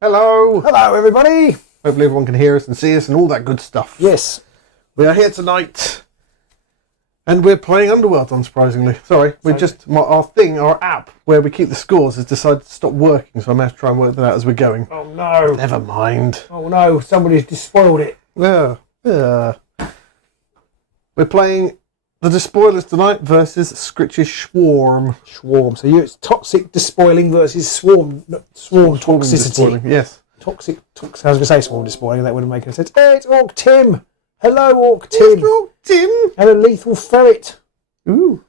Hello! Hello, everybody! Hopefully everyone can hear us and see us and all that good stuff. Yes. We are here tonight. And we're playing Underworld, unsurprisingly. Sorry, our app, where we keep the scores, has decided to stop working, so I'm going to try and work that out as we're going. Oh, no. Never mind. Oh, no. Somebody's despoiled it. Yeah. We're playing the Despoilers tonight versus Skritch's Swarm. Swarm. So it's toxic despoiling versus swarm toxicity. Despoiling, yes. Toxic. I was going to say swarm despoiling. That wouldn't make any sense. Hey, it's Orc Tim. Hello, Orc Tim. It's Orc Tim. And a lethal ferret. Ooh.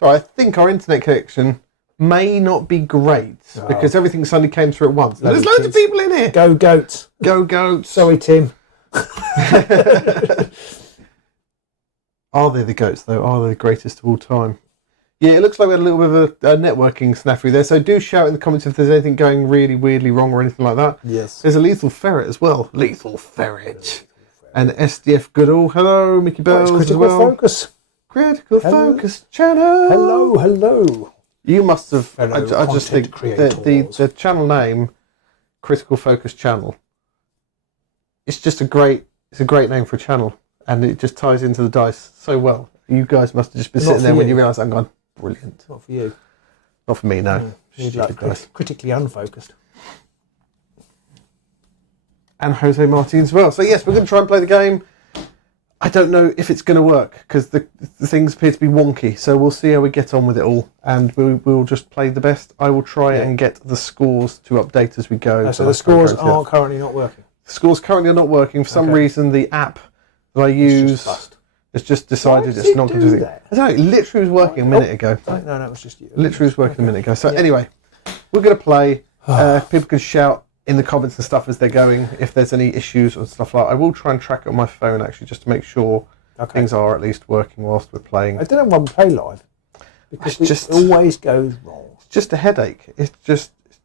So I think our internet connection may not be great because everything suddenly came through at once. There's loads of people in here. Go goats. Go goats. Sorry, Tim. Are they the goats, though? Are they the greatest of all time? Yeah, it looks like we had a little bit of a networking snafu there, so do shout in the comments if there's anything going really weirdly wrong or anything like that. Yes. There's a lethal ferret as well. Lethal ferret. And SDF Goodall. Hello, Mickey Bells as well. Focus. Critical Focus channel. Hello. You must have... Hello, I just think the channel name, Critical Focus Channel, it's just a great name for a channel. And it just ties into the dice so well. You guys must have just been sitting there when you realise I'm going, brilliant. Not for you. Not for me, no. Critically unfocused. And Jose Martin as well. So yes, we're going to try and play the game. I don't know if it's going to work because the things appear to be wonky. So we'll see how we get on with it all. And we'll just play the best. I will try and get the scores to update as we go. So the scores are currently not working? The scores currently are not working. For some reason, the app that I use has just decided it's not going to do that. I don't know, it literally was working a minute ago. No, that was just you. Literally was working a minute ago. So anyway, we're going to play. People can shout in the comments and stuff as they're going if there's any issues or stuff like that. I will try and track it on my phone actually just to make sure things are at least working whilst we're playing. I don't know why we play live because it always goes wrong. It's just a headache. It's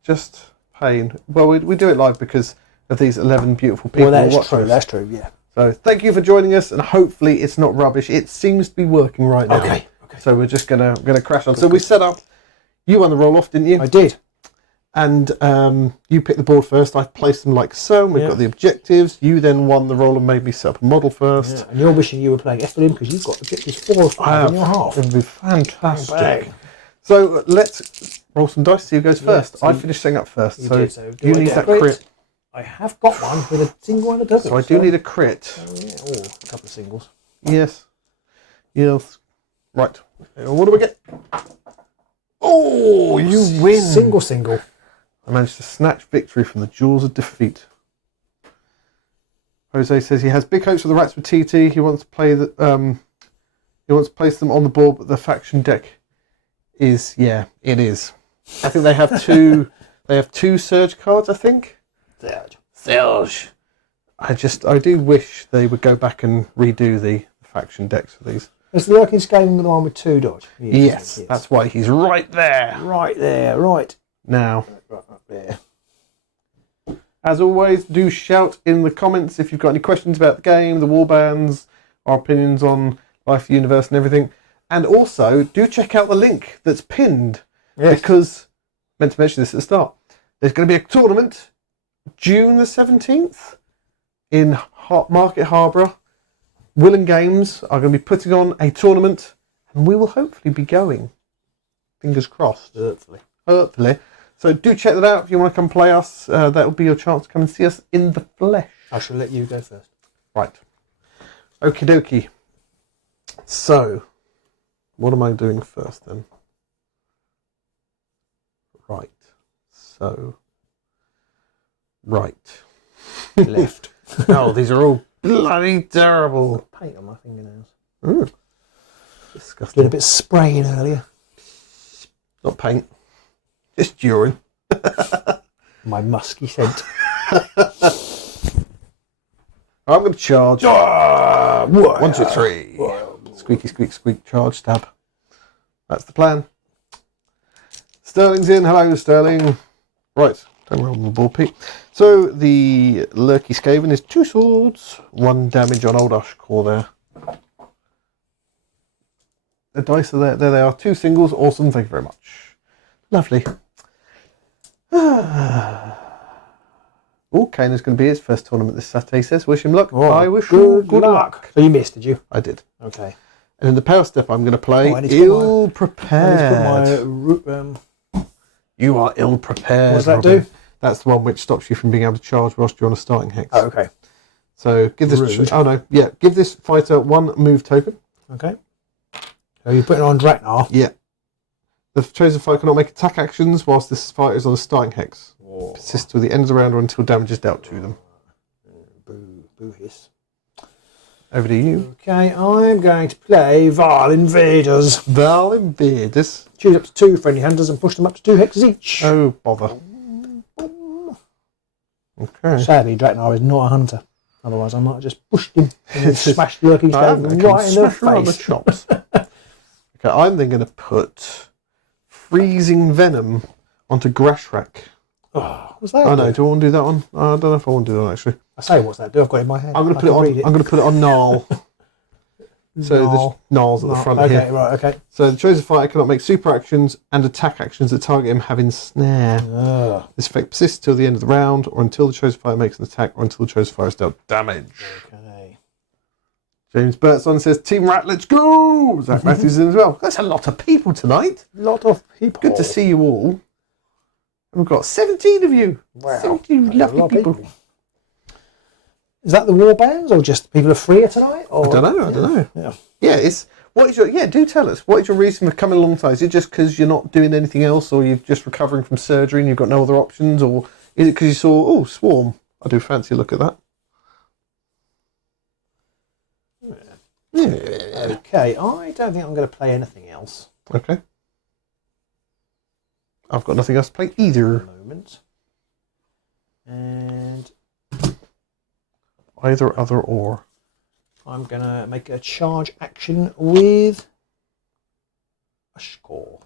just pain. Well, we do it live because of these 11 beautiful people. Well, that's true, yeah. So thank you for joining us, and hopefully it's not rubbish. It seems to be working right now. Okay. So we're just gonna crash on. So we set up. You won the roll off, didn't you? I did. And you picked the board first. I placed them like so. And we've got the objectives. You then won the roll and made me set up a model first. Yeah. And you're wishing you were playing Ephraim because you've got objectives 4 or 5 in your half. It would be fantastic. So let's roll some dice. See who goes first. I finished setting up first. So you need that crit. I have got one with a single and a double. So I do need a crit. Oh, yeah. Oh, a couple of singles. Yes. Right. What do we get? Oh, you win. Single. I managed to snatch victory from the jaws of defeat. Jose says he has big hopes for the rats with TT. He wants to play he wants to place them on the board, but the faction deck is it is. I think they have two. They have 2 Surge cards. I think. Surge. I do wish they would go back and redo the faction decks for these. Is the working scaling the one with 2 dodge? Yes, that's why he's right there. Right now. Right up there. As always, do shout in the comments if you've got any questions about the game, the warbands, our opinions on life, the universe, and everything. And also, do check out the link that's pinned. Yes. Because, meant to mention this at the start, there's going to be a tournament June the 17th in Market Harborough. Will and Games are going to be putting on a tournament and we will hopefully be going. Fingers crossed. Hopefully. So do check that out if you want to come play us. That will be your chance to come and see us in the flesh. I shall let you go first. Right. Okie dokie. So, what am I doing first then? Right. So... Right. Left. Oh, these are all bloody terrible. Paint on my fingernails. Disgusting. Did a bit of spraying earlier. Not paint. Just urine. My musky scent. I'm going to charge. 1, 2, 3. Squeaky, squeak, squeak, charge, stab. That's the plan. Sterling's in. Hello, Sterling. Right. Don't roll on the board, Pete. So the Lurky Skaven is 2 swords, 1 damage on old Ushcore there. The dice are there. There they are. 2 singles. Awesome. Thank you very much. Lovely. Oh, Kane is going to be his first tournament this Saturday. He says, wish him luck. Oh, I wish you good luck. So you missed, did you? I did. Okay. And in the power step, I'm going to play I need ill to prepared. You are ill prepared. What does that Robin. do? That's the one which stops you from being able to charge whilst you're on a starting hex. Oh, okay. So give this. Give this fighter 1 move token. Okay. So you're putting on Draknar. Yeah. The chosen fighter cannot make attack actions whilst this fighter is on a starting hex. Whoa. Persist till the end of the round or until damage is dealt to them. Boo hiss. Over to you. Okay, I'm going to play Val Invaders. Val Invaders. Choose up to 2 friendly hunters and push them up to 2 hexes each. Oh, bother. Okay. Sadly, Draknar is not a hunter. Otherwise, I might have just pushed him and then smashed the Lurking Staff right in the face. Chops. Okay, I'm then going to put Freezing Venom onto Grashrak. Oh, what's that? Oh no, do I want to do that one? I don't know if I want to do that one actually. I say, what's that do? I've got it in my head. I'm going to put it on. I'm going to put it on Gnarl. So there's Gnarls at the front here. Okay, right, okay. So the chosen fighter cannot make super actions and attack actions that target him having snare. This effect persists till the end of the round, or until the chosen fighter makes an attack, or until the chosen fighter is dealt damage. Okay. James Burtson says, "Team Rat, let's go!" Zach Matthews is in as well. That's a lot of people tonight. Lot of people. Good to see you all. And we've got 17 of you. Wow. 17 lovely people. Is that the war bands, or just people are freer tonight? Or? I don't know. Yeah. Yeah, do tell us. What is your reason for coming along tonight? Is it just because you're not doing anything else, or you're just recovering from surgery and you've got no other options, or is it because you saw, Swarm? I do fancy a look at that. Yeah. Okay, I don't think I'm going to play anything else. Okay. I've got nothing else to play either. At the moment. And Either, other, or. I'm going to make a charge action with a score.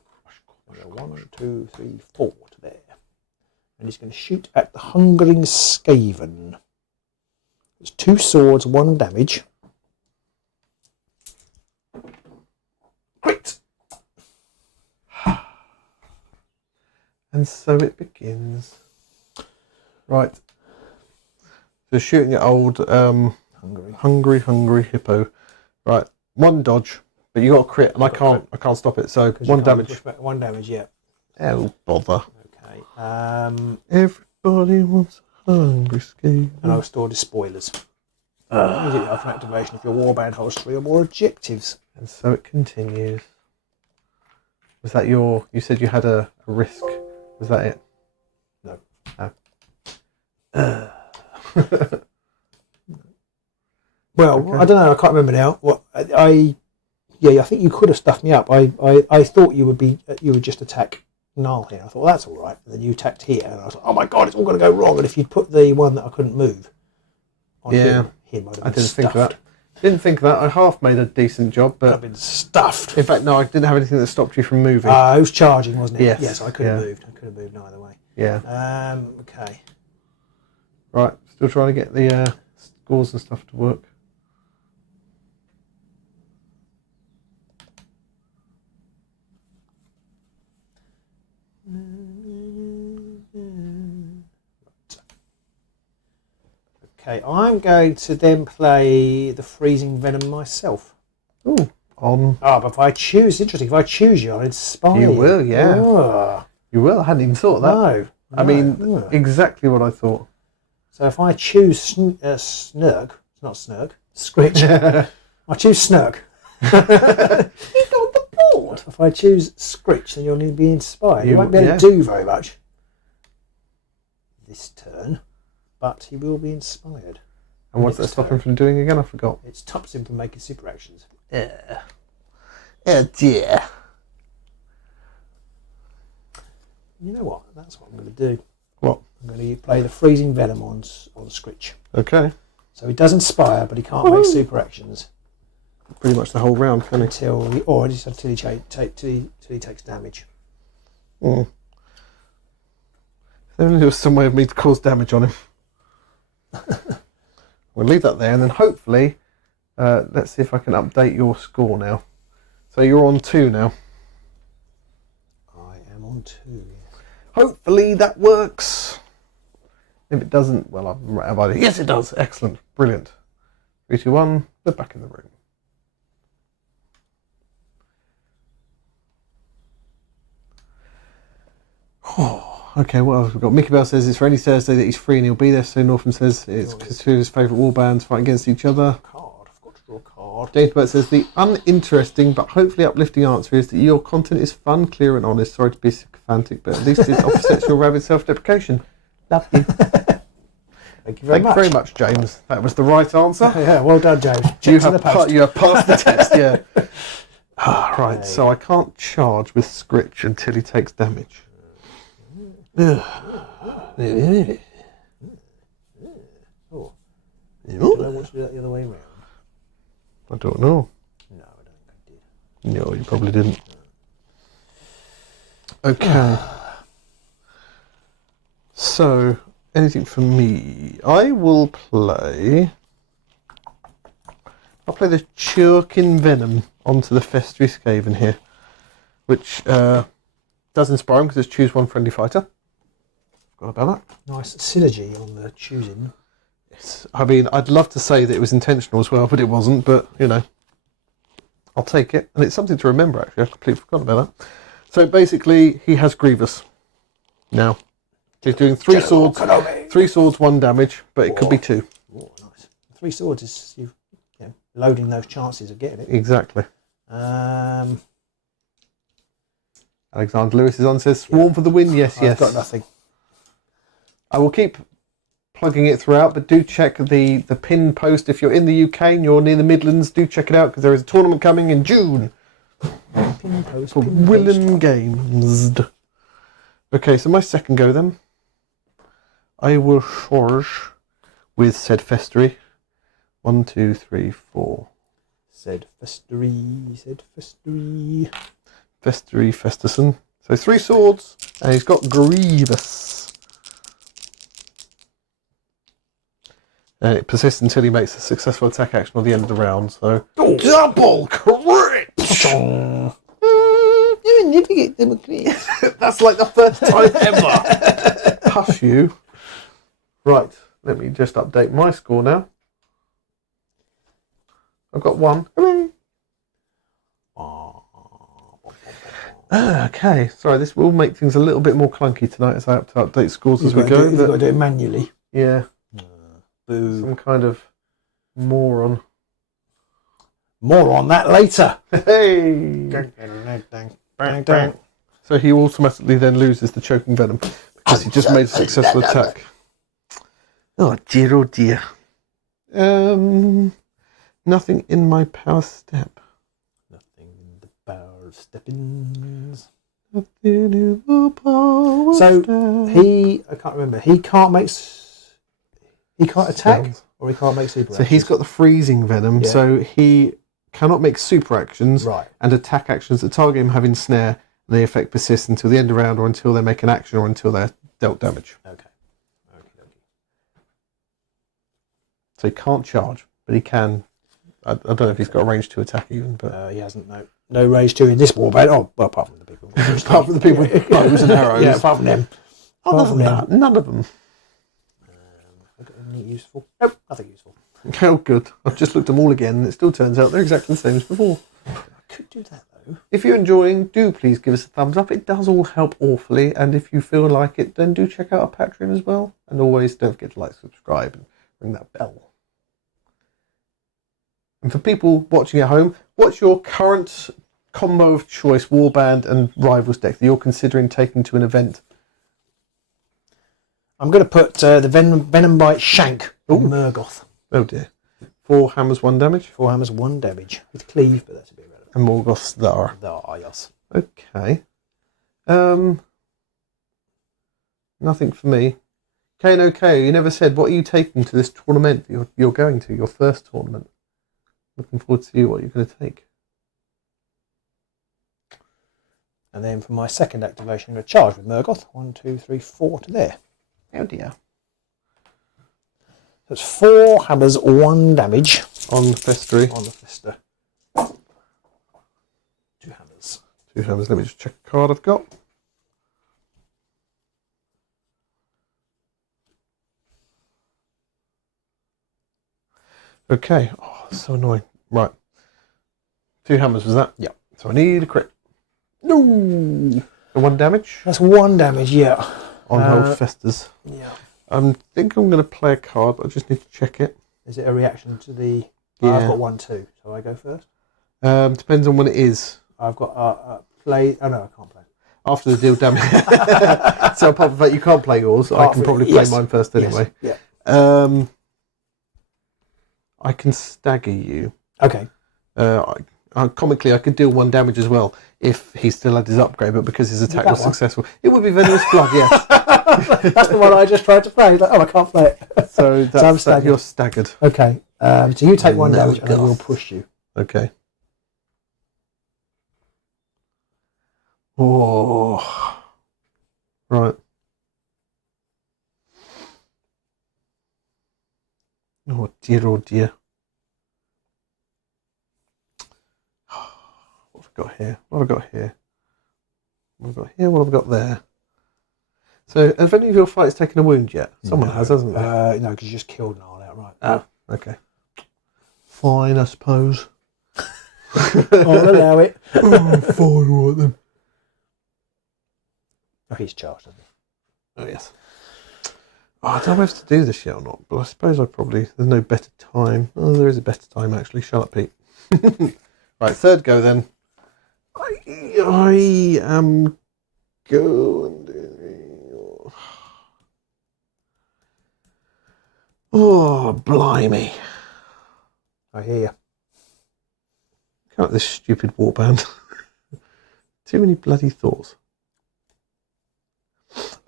1, 2, 3, 4 to there. And he's going to shoot at the Hungering Skaven. It's 2 swords, 1 damage. Great. And so it begins. Right. So shooting at old hungry hippo. Right. 1 dodge, but you got a crit, and I can't stop it. So 1 damage. 1 damage, yeah. Oh bother. Okay. Everybody wants hungry Skaven. And I'll store Despoilers. Immediately after activation, if your warband holds 3 or more objectives. And so it continues. Was that you said you had a risk? Was that it? No. Oh. Well, okay. I don't know. I can't remember now. What I think you could have stuffed me up. I thought you would just attack Gnarl here. I thought, well, that's all right. And then you attacked here, and I was like, oh my god, it's all going to go wrong. And if you'd put the one that I couldn't move on him I'd have I been didn't think of that. Didn't think of that. I half made a decent job, but I've been stuffed. In fact, no, I didn't have anything that stopped you from moving. It was charging, wasn't it? Yes. Yes, I could have moved. I could have moved either way. Yeah. Okay. Right. Still trying to get the scores and stuff to work. Okay, I'm going to then play the Freezing Venom myself. Ooh, on. But if I choose, interesting, if I choose you, I'll inspire you. You will, yeah. Oh. You will. I hadn't even thought of that. No. I mean, exactly what I thought. So if I choose Snurg, it's not Snurg, Skritch. I choose Snurg. He's on the board. If I choose Skritch, then you'll need to be inspired. You won't be able to do very much this turn, but he will be inspired. And what's that stop him from doing again? I forgot. It stops him from making super actions. Oh dear. You know what? That's what I'm going to do. What? I'm going to play the Freezing Venom on Skritch. Okay. So he does inspire, but he can't make super actions. Pretty much the whole round, can he? Until he takes damage. Mm. If only there was some way of me to cause damage on him. We'll leave that there, and then hopefully, let's see if I can update your score now. So you're on 2 now. I am on 2. Hopefully that works. If it doesn't, well, I'm right about it. Yes, it does. Excellent. Brilliant. 3, 2, 1. We're back in the room. Oh, okay, what else have we got? Mickey Bell says it's for any Thursday that he's free and he'll be there. So Northam says it's considered his favourite warbands fighting against each other. Card. I forgot to draw a card. Databert says the uninteresting but hopefully uplifting answer is that your content is fun, clear and honest. Sorry to be sycophantic, but at least it offsets your rabid self-deprecation. Love you. Thank you very much, James. That was the right answer. Yeah, well done, James. You have passed the test, yeah. Right, so I can't charge with Skritch until he takes damage. Oh. Did I want to do that the other way around? I don't know. No, I don't think I did. No, you probably didn't. Okay. So, anything for me? I'll play the Churkin Venom onto the Festry Skaven here, which does inspire him because it's choose one friendly fighter. Forgot about that. Nice synergy on the choosing. Yes. I mean, I'd love to say that it was intentional as well, but it wasn't. But, you know, I'll take it. And it's something to remember, actually. I completely forgot about that. So, basically, he has Grievous. Now, he's doing 3 swords, 3 swords, 1 damage, but it could be 2. Oh, nice. 3 swords is you know, loading those chances of getting it. Exactly. Alexander Lewis is on, says, Swarm for the win. Yes, yes. I've got nothing. I will keep plugging it throughout, but do check the pinned post. If you're in the UK and you're near the Midlands, do check it out because there is a tournament coming in June Pin post, for Willen Games. Okay, so my second go then. I will charge with said Festry. 1, 2, 3, 4. Said Festry. Festry Festerson. So 3 swords, and he's got Grievous. And it persists until he makes a successful attack action at the end of the round. So double crit! You never get them clear. That's like the first time ever. Hush you. Right, let me just update my score now. I've got 1. Hooray! Okay, sorry, this will make things a little bit more clunky tonight as I have to update scores as we go. You've got to do it manually. Yeah. Boo. Some kind of moron. More on that later. Hey! So he automatically then loses the choking venom because he just made a successful attack. Oh dear, oh dear. Nothing in my power step. Nothing in the power steppings. Nothing in the power So step. I can't remember. He can't attack, Spells. or he can't make super. So he's got the freezing venom, Yeah. so he cannot make super actions Right. and attack actions that target him have ensnare, and the effect persists until the end of the round or until they make an action or until they're dealt damage. Okay. So he can't charge, but he can. I don't know if he's got a range to attack even, but He hasn't no range 2 in this warband. Oh, well, apart from the people. apart from the people with bows and arrows. Yeah, apart from them. Other than that, none of them. Have I got anything useful? Nope, nothing useful. Oh, good. I've just looked at them all again, and it still turns out they're exactly the same as before. I could do that though. If you're enjoying, do please give us a thumbs up. It does all help awfully, and if you feel like it, then do check out our Patreon as well. And always don't forget to like, subscribe, and ring that bell. And for people watching at home, what's your current combo of choice, Warband and Rivals deck that you're considering taking to an event? I'm going to put the Venom Bite Shank on Murgoth. Oh dear. 4 hammers, 1 damage. 4 hammers, 1 damage. With cleave, but that's a bit irrelevant. And Morgoth's there. Yes. Okay. Nothing for me. Kano K, you never said, what are you taking to this tournament that you're going to, your first tournament? Looking forward to see what you're going to take. And then for my second activation, I'm going to charge with Murgoth. 1, 2, 3, 4 to there. Oh dear. That's 4 hammers, 1 damage. On Festry. On the Fester. 2 hammers. 2 hammers. Let me just check a card I've got. Okay. Oh, that's so annoying. Right. 2 hammers, was that? Yeah. So I need a crit. No! The 1 damage That's 1 damage, yeah. on old Festers. Yeah. I think I'm going to play a card, but I just need to check it. Is it a reaction to the... Yeah. I've got 1 too, so I go first? Depends on when it is. I've got play... Oh, no, I can't play. After the deal damage. So apart from that, you can't play yours. I can probably play mine first anyway. Yes. Yeah. I can stagger you. Okay. Comically, I could deal 1 damage as well if he still had his upgrade, but because his attack was successful, it would be Venomous Blood. Yes, that's the one I just tried to play. Like, I can't play it. So that's you're staggered. Okay. So you take 1 damage, and I will push you. Okay. Oh, right. Oh dear, oh dear. What have I got here? What have I got here? What have I got here? What have I got there? So, have any of your fights taken a wound yet? Someone has, hasn't they? No, because you just killed Gnarl outright. Oh, okay. Fine, I suppose. I'll allow it. Oh, fine, all right then. Oh, he's charged, hasn't he? Oh, yes. Oh, I don't know if to do this yet or not, but I suppose I probably... There's no better time. Oh, there is a better time, actually. Shut up, Pete. Right, third go, then. I am going to... Oh, blimey. I hear you. Look at this stupid warband. Too many bloody thoughts.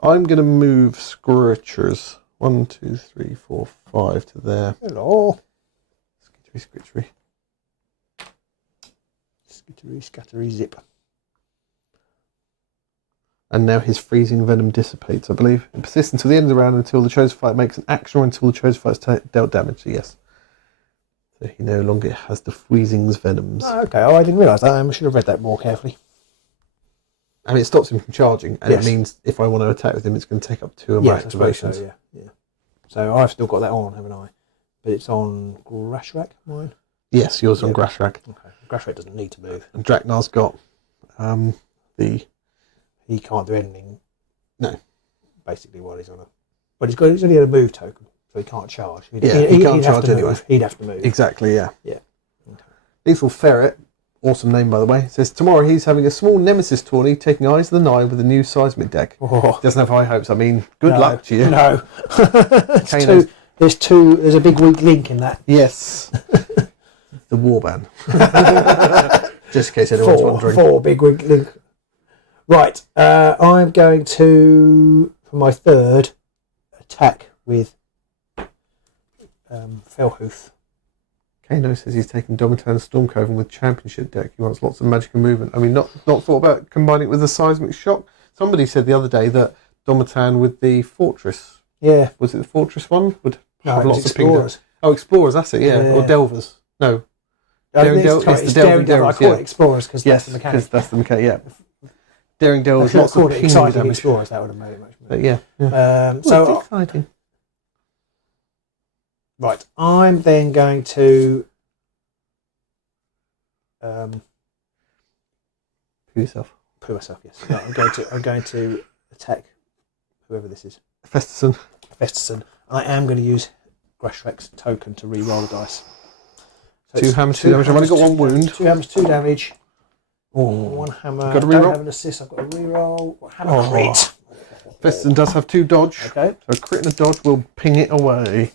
I'm going to move Skritchers. 1, 2, 3, 4, 5 to there. Hello. Skritchery. Skittery, scattery, zip. And now his freezing venom dissipates, I believe. It persists until the end of the round until the chosen fight makes an action or until the chosen fight has dealt damage. So yes. So he no longer has the freezing's venoms. Oh, okay. Oh, I didn't realise that. I should have read that more carefully. I mean, it stops him from charging, and Yes. it means if I want to attack with him, it's going to take up 2 of my Yes, I suppose activations. so, yeah. So I've still got that on, haven't I? But it's on Grashrak, mine? Yes, yours on Grashrak. Okay. Grashrak doesn't need to move. And Draknar's got the... He can't do anything. No. Basically, while he's on a... But he's only had a move token, so he can't charge. He can't charge anyway. He'd have to move. Exactly, yeah. Yeah. Okay. Lethal Ferret, awesome name by the way, says tomorrow he's having a small Nemesis tourney taking Eyes of the Nine with a new seismic deck. Oh. Doesn't have high hopes. I mean, good luck to you. No. There's a big weak link in that. Yes. The warband. Just in case anyone's wondering. 4 big weak link. Right. I'm going to, for my third, attack with Felhoof. Kano says he's taking Domitan Stormcoven with championship deck. He wants lots of magic and movement. I mean, not thought about combining it with the seismic shock. Somebody said the other day that Domitan with the fortress. Yeah. Was it the fortress one? Would have No, lots of Explorers. Oh, explorers. That's it. Yeah. Or delvers. No. Daring Delvers. It's the Delving Delvers. I call it Explorers because Yes, that's the because mechanic. that's the mechanic. Yeah. Daring Delvers. I Lots should have of called it ping Exciting damage. Explorers. That would have made it much better. But yeah. So it's exciting. right, I'm then going to Poo yourself. poo myself. Yes, no, I'm going to attack whoever this is. Festerson. Festerson. I am going to use Grashrak's token to re-roll the dice. So 2 it's hammers, 2 damage. I've only got 1 wound. 2 hammers, 2 damage. Oh. 1 hammer. Got a I reroll? don't have an assist. I've got a reroll. Hammer Oh. crit. Festerson does have 2 dodge. Okay. So a crit and a dodge will ping it away.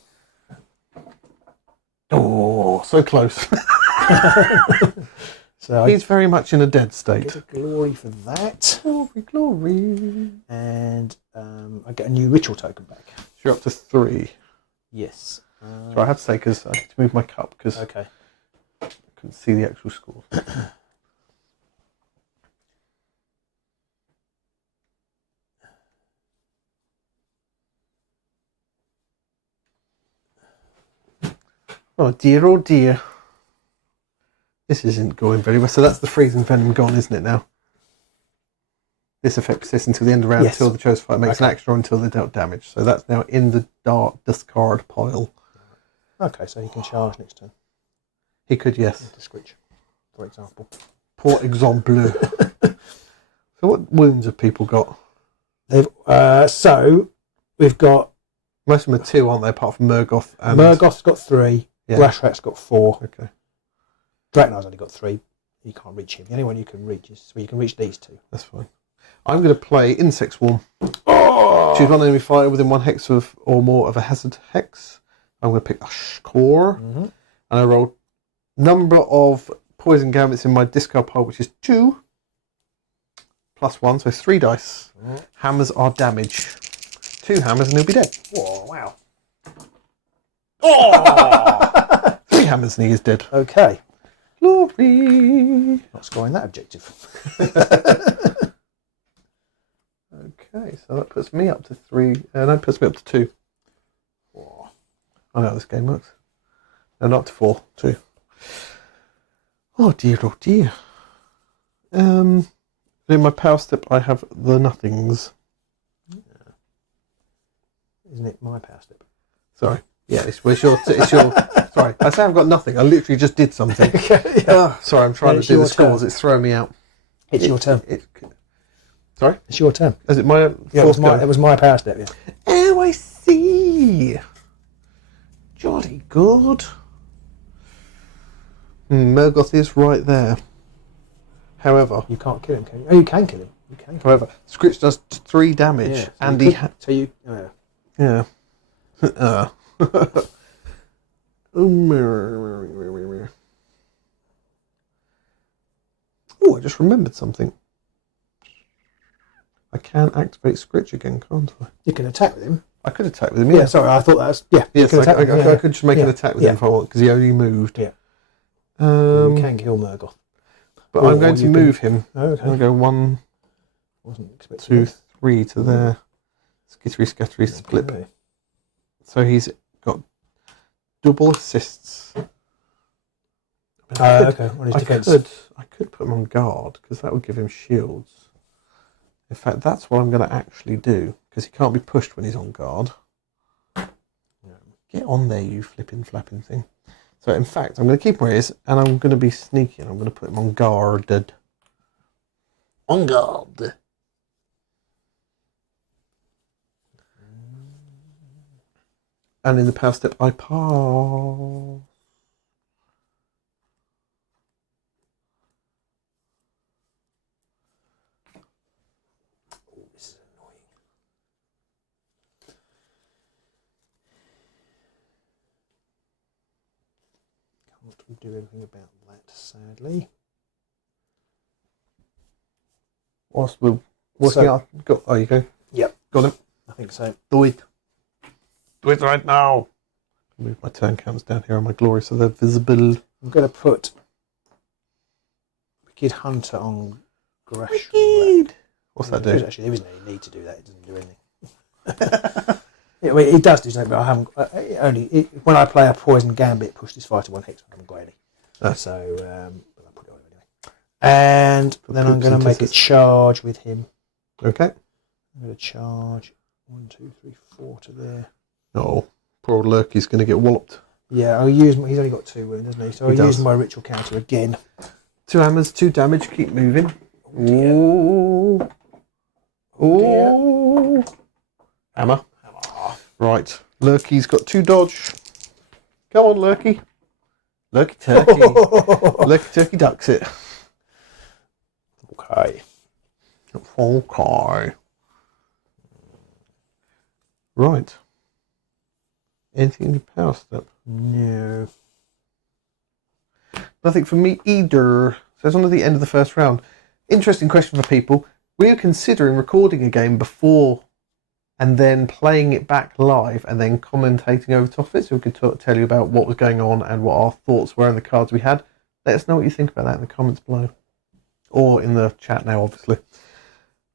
Oh, so close. So He's very much in a dead I state. get a glory for that, Glory, glory. and I get a new ritual token back. So you're up to 3. Yes. So I have to say, because I need to move my cup, because Okay. I couldn't see the actual score. Oh dear, oh dear. This isn't going very well. So that's the freezing venom gone, isn't it now? This effect persists until the end of the round, Yes. until the chosen fighter makes an Okay. action or until they dealt damage. So that's now in the dark discard pile. Okay, so he can charge next turn. He could, yes. To Skritch, for example. Pour exemple. So what wounds have people got? They've so we've got Most of them are 2, aren't they? Apart from Murgoth and Murgoth's got 3. Yeah. Grashrak's got 4. Okay, Drakenar's only got 3. You can't reach him. The only one you can reach is you can reach these 2. that's fine. I'm going to play Insect Swarm. Oh! Choose one enemy fighter within 1 hex of or more of a hazard hex. I'm going to pick a core, and I roll number of poison gambits in my discard pile, which is 2 plus 1, so 3 dice. Hammers are damage. 2 hammers and he'll be dead. Oh, wow. Oh! 3 hammers and he is dead. Okay. Glory. Not scoring that objective. Okay, so that puts me up to 3. No, it puts me up to 2. Oh. I know how this game works. No, not to 4. 2. Oh dear, oh dear. In my power step, I have the nothings. Isn't it my power step? Sorry. Yeah, it's your. Sorry, I say I've got nothing. I literally just did something. Sorry, I'm trying to do the scores. It's throwing me out. It's your turn. Sorry? It's your turn. Is it my? Yeah, it was my power step, yeah. Oh, I see. Jolly good. Murgoth is right there. However, You can't kill him, can you? Oh, you can kill him. You can. however, Skritch does 3 damage, Yeah, so and you he. could- so you. Yeah. Oh, I just remembered something. I can activate Skritch again, can't I? You can attack with him. I could attack with him, Yeah, sorry, I thought that was. Yeah, Yes, you can attack I with him, could just make an attack with him if I want, because he only moved. Yeah. Um, You can kill Murgoth. but Or I'm going to you move him. Oh, I'm going okay. to go 1, Wasn't expecting 2, this. 3 to there. Skittery, scattery, split. Okay. So he's got double assists. Okay. On his defense. I could put him on guard, because that would give him shields. In fact, that's what I'm going to actually do, because he can't be pushed when he's on guard. Get on there, you flipping flapping thing. So in fact, I'm going to keep where he is, and I'm going to be sneaky, and I'm going to put him on guarded. On guard. And in the power step, I pass. This is annoying. Can't do anything about that, sadly. Whilst we're working out, oh, you go. Yep. Got him. I think so. Do it. Do it right now. Move my turn counts down here on my glory so they're visible. I'm going to put Wicked Hunter on Grashrak. Wicked. What's that do? Actually, there isn't any need to do that. It doesn't do anything. Yeah, well, it does do something, but I haven't. When I play a Poison Gambit, push this fighter 1 hex. I haven't got any. Oh. So, but I'll put it on anyway. And then I'm going to make a charge with him. Okay. I'm going to charge 1, 2, 3, 4 to there. Oh, poor old Lurky's going to get walloped. Yeah, I'll use. He's only got 2 wounds, hasn't he? So I'll use my ritual counter again. 2 hammers, 2 damage. Keep moving. Oh, Ooh. Hammer. Right. Lurky's got 2 dodge. Come on, Lurky. Lurky turkey. Lurky turkey ducks it. Okay. Okay. Right. Anything in your power step? No. Nothing for me either. So it's on to the end of the first round. Interesting question for people. Were you considering recording a game before and then playing it back live and then commentating over top of it so we could tell you about what was going on and what our thoughts were on the cards we had? Let us know what you think about that in the comments below. Or in the chat now, obviously.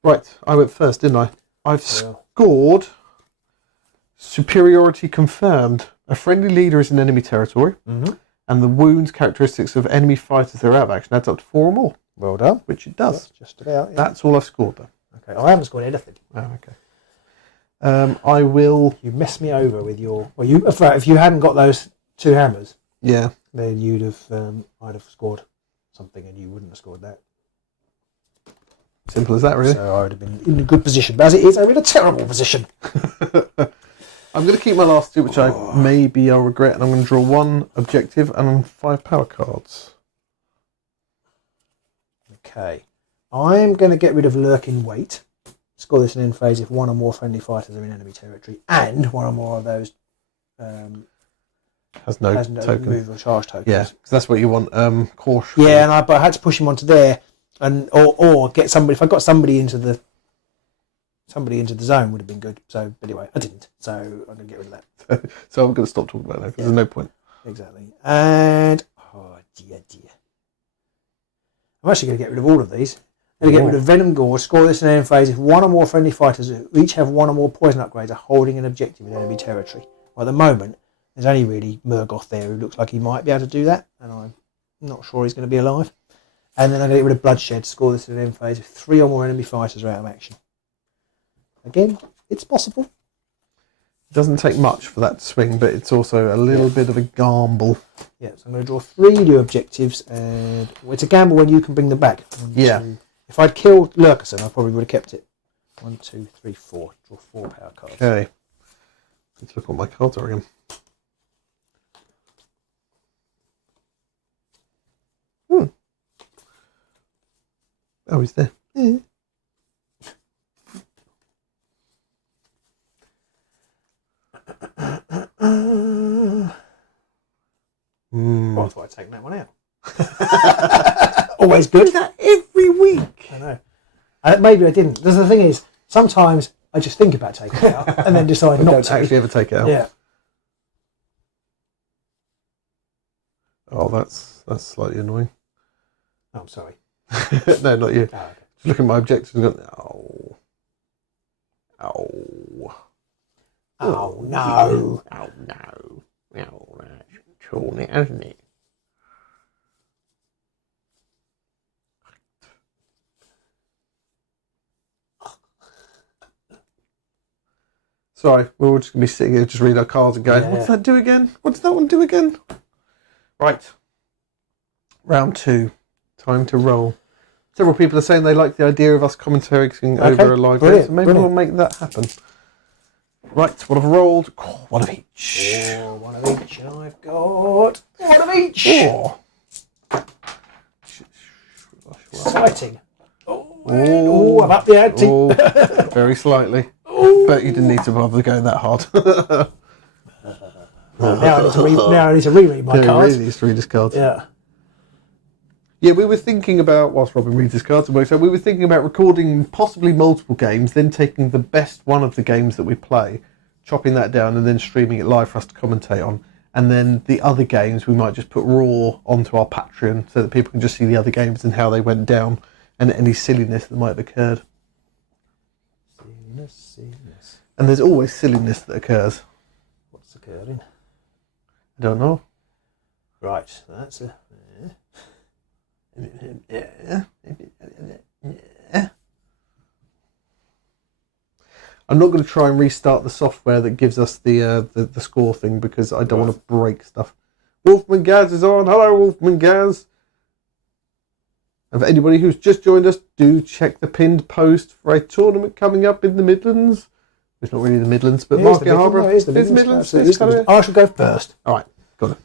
Right, I went first, didn't I? I've scored superiority confirmed. A friendly leader is in enemy territory. Mm-hmm. And the wounds characteristics of enemy fighters that are out of action adds up to 4 or more. Well done. Which it does. Yeah, just about. Yeah. That's all I've scored, though. Okay. I haven't scored anything. Oh, okay. I will... You messed me over with your... Well, if you hadn't got those 2 hammers, Yeah. then you'd have I'd have scored something, and you wouldn't have scored that. Simple as that, really. So I would have been in a good position. But as it is, I'm in a terrible position. I'm going to keep my last 2, which I'll regret, and I'm going to draw 1 objective and 5 power cards. Okay. I'm going to get rid of Lurking Wait. Score this in end phase if 1 or more friendly fighters are in enemy territory, and 1 or more of those has no token. move or charge tokens. Yeah, because that's what you want. Caution. Yeah, but I had to push him onto there, and or get somebody. If I got somebody into the zone, would have been good. So, but anyway, I didn't. So I'm going to get rid of that. So I'm going to stop talking about that because there's no point. Exactly. And oh dear. I'm actually going to get rid of all of these. I'm going to get rid of Venom Gorge. Score this in end phase if 1 or more friendly fighters who each have 1 or more poison upgrades are holding an objective in enemy territory. Well, at the moment, there's only really Murgoth there who looks like he might be able to do that, and I'm not sure he's going to be alive. And then I'm going to get rid of Bloodshed. Score this in end phase if 3 or more enemy fighters are out of action. Again, it's possible. It doesn't take much for that to swing, but it's also a little bit of a gamble. Yeah, so I'm going to draw 3 new objectives, and it's a gamble when you can bring them back. 1, Yeah. 2. If I'd killed Lurkerson, I probably would have kept it. 1, 2, 3, 4. Draw 4 power cards. Okay. Let's look what my cards are again. Oh, he's there. Yeah. Well, I thought I'd taken that one out. Always good. I do that every week. I know. Maybe I didn't. The thing is, sometimes I just think about taking it out and then decide not Don't to. actually ever take it out. Yeah. Oh, that's slightly annoying. Oh, I'm sorry. No, not you. Oh, okay. Just look at my objectives and go, oh. Ow. Oh, no. Oh, no. Oh, that's torn it, hasn't it? Sorry, we're all just going to be sitting here, just read our cards and going, what does that do again? What does that one do again? Right. Round 2. Time to roll. Several people are saying they like the idea of us commentating over a live game, so maybe we'll make that happen. Right, what have I rolled? Oh, 1 of each. Oh, 1 of each, and I've got 1 of each. Oh. Exciting. Oh, I'm up the ante. Oh, very slightly. But you didn't need to bother going that hard. Now I need to reread my cards. Really needs to read his cards. Yeah. Yeah, we were thinking about, whilst Robin reads his cards and works out, we were thinking about recording possibly multiple games, then taking the best one of the games that we play, chopping that down and then streaming it live for us to commentate on. And then the other games we might just put raw onto our Patreon so that people can just see the other games and how they went down and any silliness that might have occurred. Silliness. And there's always silliness that occurs. What's occurring? I don't know. Right, so that's a... I'm not going to try and restart the software that gives us the score thing because I don't want to break stuff. Wolfman Gaz is on. Hello, Wolfman Gaz. And for anybody who's just joined us, do check the pinned post for a tournament coming up in the Midlands. It's not really the Midlands, but Market Harbour. It is the Midlands. I shall go first. All right, got it.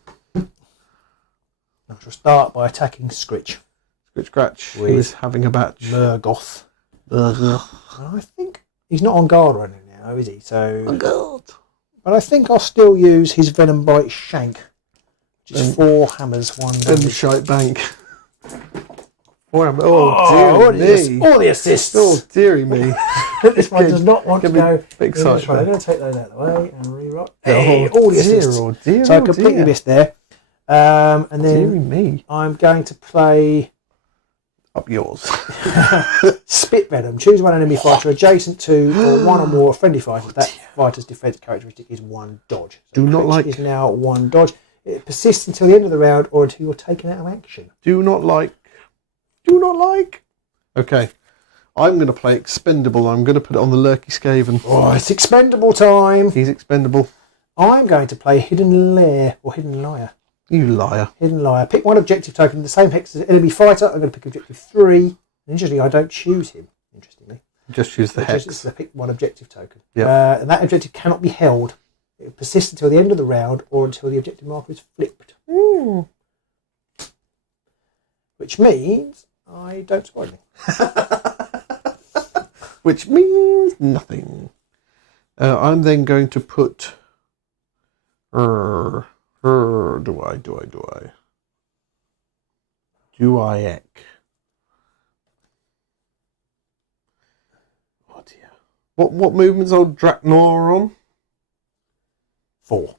I shall start by attacking Skritch. Scratch. He was having a batch. Murgoth. I think he's not on guard right now, is he? So. On guard. But I think I'll still use his Venom Bite Shank, which is 4 hammers, 1 damage. And Shite Bank. 4 hammers. Oh, dearie me. All the assists. Oh, dearie me. This one does not want to go. Excited. I'm going to take those out of the way and re-rock. Hey, all the assists. So I completely missed there. And then dearie me. I'm going to play... Up yours. Spit Venom. Choose one enemy fighter adjacent to or 1 or more friendly fighters. That fighter's defense characteristic is 1 dodge. So do not like. Is now 1 dodge. It persists until the end of the round or until you're taken out of action. Do not like. Do not like. Okay. I'm going to play Expendable. I'm going to put it on the Lurky Skaven. Oh, it's expendable time. He's expendable. I'm going to play Hidden Lair or Hidden Liar. You liar. Hidden Liar. Pick one objective token, the same hex as enemy fighter. I'm going to pick objective 3. And interestingly, I don't choose him. Interestingly, Just choose the hex. Just pick one objective token. Yep. And that objective cannot be held. It persists until the end of the round or until the objective marker is flipped. Which means I don't spoil anything. Which means nothing. I'm then going to put... Do I ek? Oh dear. What movements old Draknor on? 4.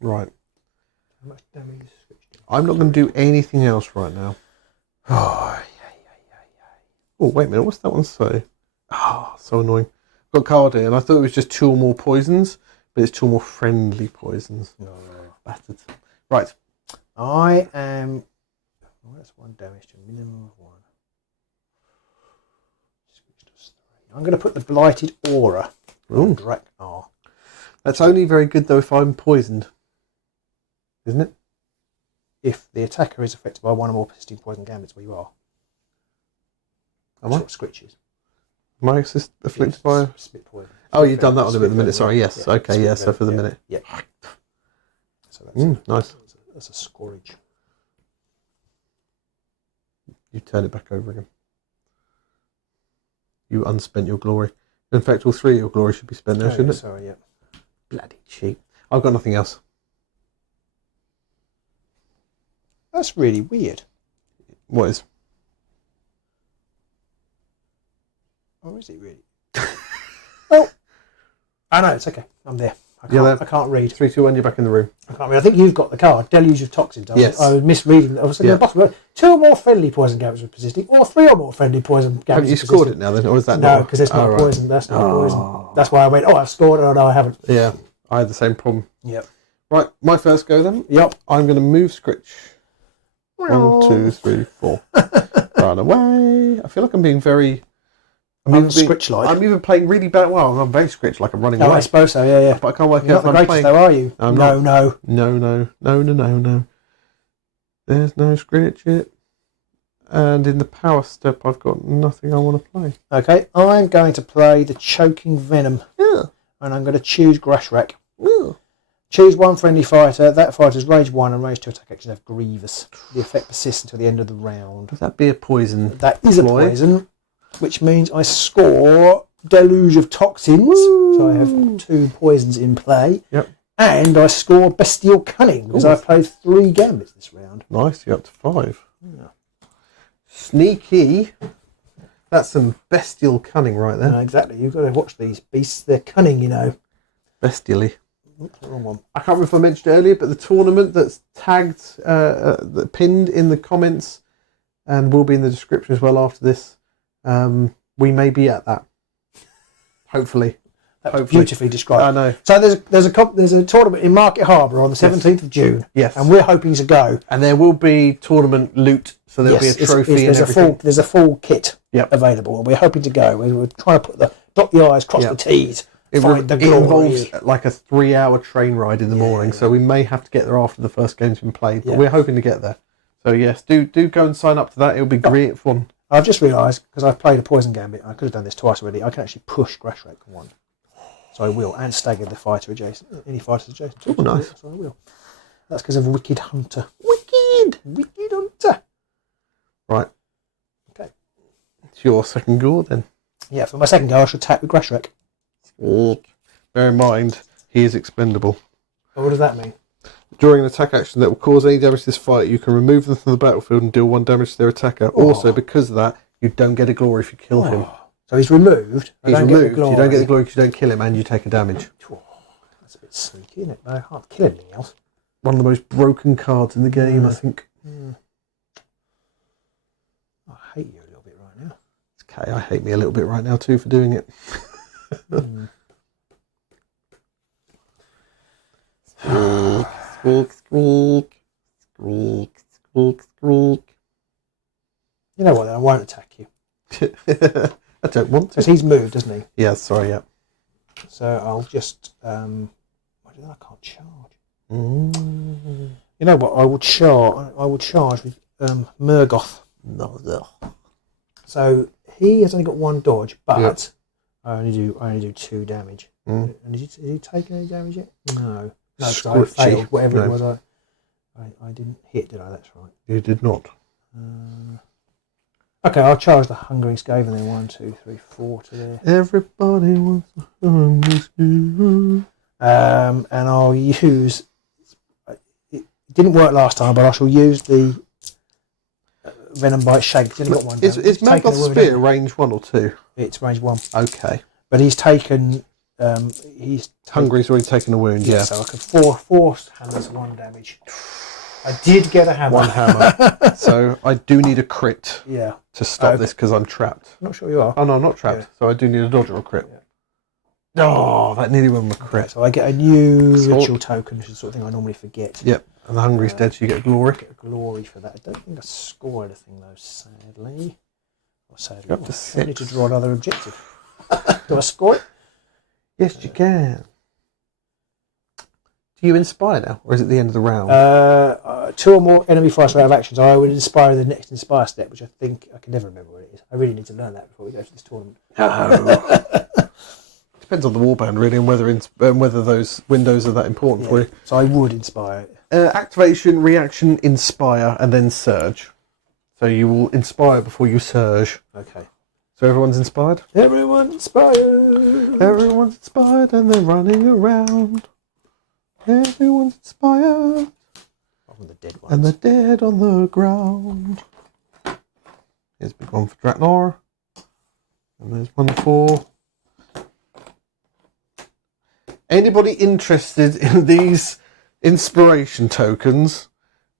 Right. How much damage is Skritch doing? I'm not going to do anything else right now. Oh, wait a minute. What's that one say? So annoying. Got a card here, and I thought it was just 2 or more poisons, but it's 2 or more friendly poisons. No. Battered. Right. I am... Oh, that's 1 damage to a minimum of 1. Skritch does 3. I'm going to put the Blighted Aura on Draknor. That's only very good, though, if I'm poisoned. Isn't it? If the attacker is affected by 1 or more persisting poison gambits where you are. Am I? That's what Skritch is. Am I afflicted by... Spit poison. Oh, you've done that on him at the minute. Sorry, yes. Yeah, okay, yes, so for the minute. Yeah. So that's nice. That's a scourge. You turn it back over again. You unspent your glory. In fact, all 3 of your glory should be spent now, shouldn't it? Sorry, yeah. Bloody cheap. I've got nothing else. That's really weird. What is? Or is it really? Oh, I know, it's okay. I'm there. I can't read. 3, 2, 1, you're back in the room. I can't read. I think you've got the card. Deluge of Toxins. Yes. I was misreading. I was thinking, possibly 2 or more friendly poison gambits are persisting, or 3 or more friendly poison gambits. Have you scored it now then, or is that no? Because it's not poison. That's not poison. That's why I went. Oh, I've scored it. Oh no, I haven't. Yeah, I had the same problem. Yep. Right, my first go then. Yep. I'm going to move Skritch. 1, 2, 3, 4. Run away. I feel like I'm being very... I'm Skritch-like. I'm even playing really bad. Well, I'm very Skritch-like. I'm running away. I suppose so, yeah. But I can't work You're out not if the I'm greatest playing. though, are you? I'm no. No. There's no Skritch yet. And in the power step, I've got nothing I want to play. Okay, I'm going to play the Choking Venom. Yeah. And I'm going to choose Grashrak. Yeah. Choose 1 friendly fighter. That fighter's Rage 1 and Rage 2 attack action have Grievous. The effect persists until the end of the round. Would that be a poison? That is a poison, which means I score Deluge of Toxins. Woo! So I have 2 poisons in play. Yep. And I score Bestial Cunning because I've played 3 gambits this round. Nice, you're up to 5. Yeah. Sneaky. That's some bestial cunning right there. Exactly. You've got to watch these beasts. They're cunning, you know. Bestially. Oops, wrong one. I can't remember if I mentioned earlier, but the tournament that's tagged, pinned in the comments and will be in the description as well after this, we may be at that. Hopefully. That's beautifully described. I know. So there's a tournament in Market Harbour on the 17th of June. Yes. And we're hoping to go. And there will be tournament loot, so there'll be a trophy and everything. There's a full kit available, and we're hoping to go. We're trying to dot the I's, cross the T's. It involves like a 3-hour train ride in the morning, so we may have to get there after the first game's been played, but we're hoping to get there. So yes, do go and sign up to that. It'll be great fun. I've just realised, because I've played a Poison Gambit, I could have done this twice already, I can actually push Grashrak 1. So I will, and stagger the fighter adjacent, any fighters adjacent. Oh, nice. So I will. That's because of Wicked Hunter. Wicked Hunter. Right. Okay. It's your second go then. Yeah, for my second go, I should attack with Grashrak. Bear in mind, he is expendable. Oh, what does that mean? During an attack action that will cause any damage to this fighter, you can remove them from the battlefield and deal 1 damage to their attacker. Also, because of that, you don't get a glory if you kill him. So he's removed. He's removed. You don't get the glory because you don't kill him, and you take a damage. That's a bit sneaky, isn't it? I can't kill anything else. One of the most broken cards in the game, I think. I hate you a little bit right now. It's okay. I hate me a little bit right now too for doing it. Squeak. You know what? I won't attack you. I don't want to. Because he's moved, doesn't he? Yeah, sorry, yeah. So I'll just... what then I can't charge. Mm. You know what? I will charge with Murgoth. No. So he has only got 1 dodge, but I only do 2 damage. Mm. And is he taking any damage yet? No. No, because I Skritchy. failed. Whatever it was, I didn't hit, did I? That's right. You did not. Okay, I'll charge the Hungering Skaven then. 1, 2, 3, 4 to there. Everybody wants a hungry Skaven. And I'll use. It didn't work last time, but I shall use the Venom Bite Shag. He's only got 1 down. Is Malgoth's spear range 1 or 2? It's range 1. Okay. But he's taken. Hungry's already taken a wound. Yeah. So I could force hammers 1 damage. I did get a hammer. 1 hammer. So I do need a crit. Yeah. To stop this because I'm trapped. I'm not sure you are. Oh no, I'm not trapped. Yeah. So I do need a dodge or a crit. Yeah. Oh, that nearly went with a crit. So I get a new ritual token, which is the sort of thing I normally forget. Yep. And the Hungry's dead, so you get glory. I get glory for that. I don't think I score anything though, sadly. Or sadly. Up to 6. I need to draw another objective. Do I score it? Yes, you can. Do you inspire now, or is it the end of the round? 2 or more enemy fire out of actions. I would inspire the next inspire step, which I think I can never remember what it is. I really need to learn that before we go to this tournament. Depends on the warband, really, and whether those windows are that important for you. So I would inspire it. Activation, reaction, inspire, and then surge. So you will inspire before you surge. Okay. So everyone's inspired? Everyone inspired. Everyone's inspired and they're running around. Everyone's inspired. The dead ones. And they're dead on the ground. Here's a big one for Dratnor. And there's one for... Anybody interested in these inspiration tokens,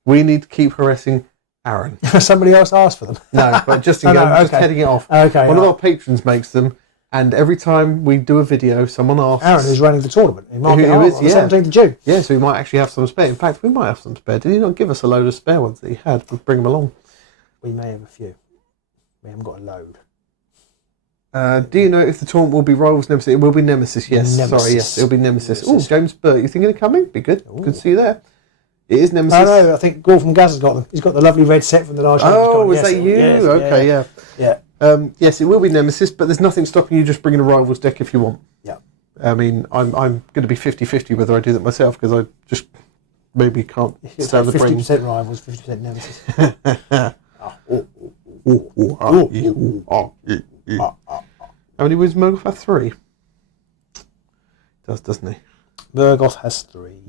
we need to keep harassing Aaron. Somebody else asked for them. No, but just in case, I'm just heading it off. Okay. One of our patrons makes them, and every time we do a video, someone asks... Aaron, who's running the tournament in Who is, on the 17th of June. Yeah, so we might actually have some spare. In fact, we might have some spare. Did he not give us a load of spare ones that he had? We'll bring them along. We may have a few. We haven't got a load. Do you know if the tournament will be Rivals Nemesis? It will be Nemesis, yes. Nemesis. Sorry, yes, it'll be Nemesis. Oh, James Burt, you thinking of coming? Be good. Ooh. Good to see you there. It is Nemesis. I know, I think Gore from Gaz has got them. He's got the lovely red set from the last Oh, is that you? Yes, okay, yeah. Yes, it will be Nemesis, but there's nothing stopping you just bringing a Rivals deck if you want. Yeah. I mean, I'm going to be 50-50 whether I do that myself, because I just maybe can't stand the brain. 50% Rivals, 50% Nemesis. How many wounds Murgoth have? 3. Does, doesn't he? Murgoth has 3.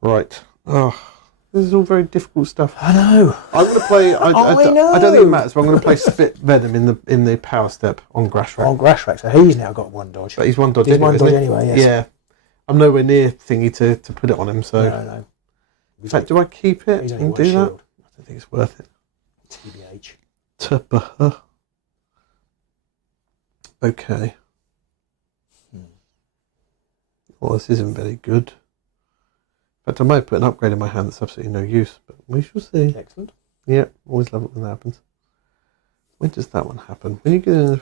Right. Oh, this is all very difficult stuff. I know. I'm going to play. I know. don't think it matters, but I'm going to play Spit Venom in the power step on Grashrak. On Grashrak, so he's now got 1 dodge. But he's 1 dodge. He's anyway, 1 dodge anyway. Yes. Yeah. I'm nowhere near thingy to put it on him. So. No. In fact, do I keep it He's only and 1 do that? shield. I don't think it's worth it. TBH. Okay. Well, this isn't very good. In fact, I might put an upgrade in my hand that's absolutely no use, but we shall see. Excellent. Yeah, always love it when that happens. When does that one happen? When you get in...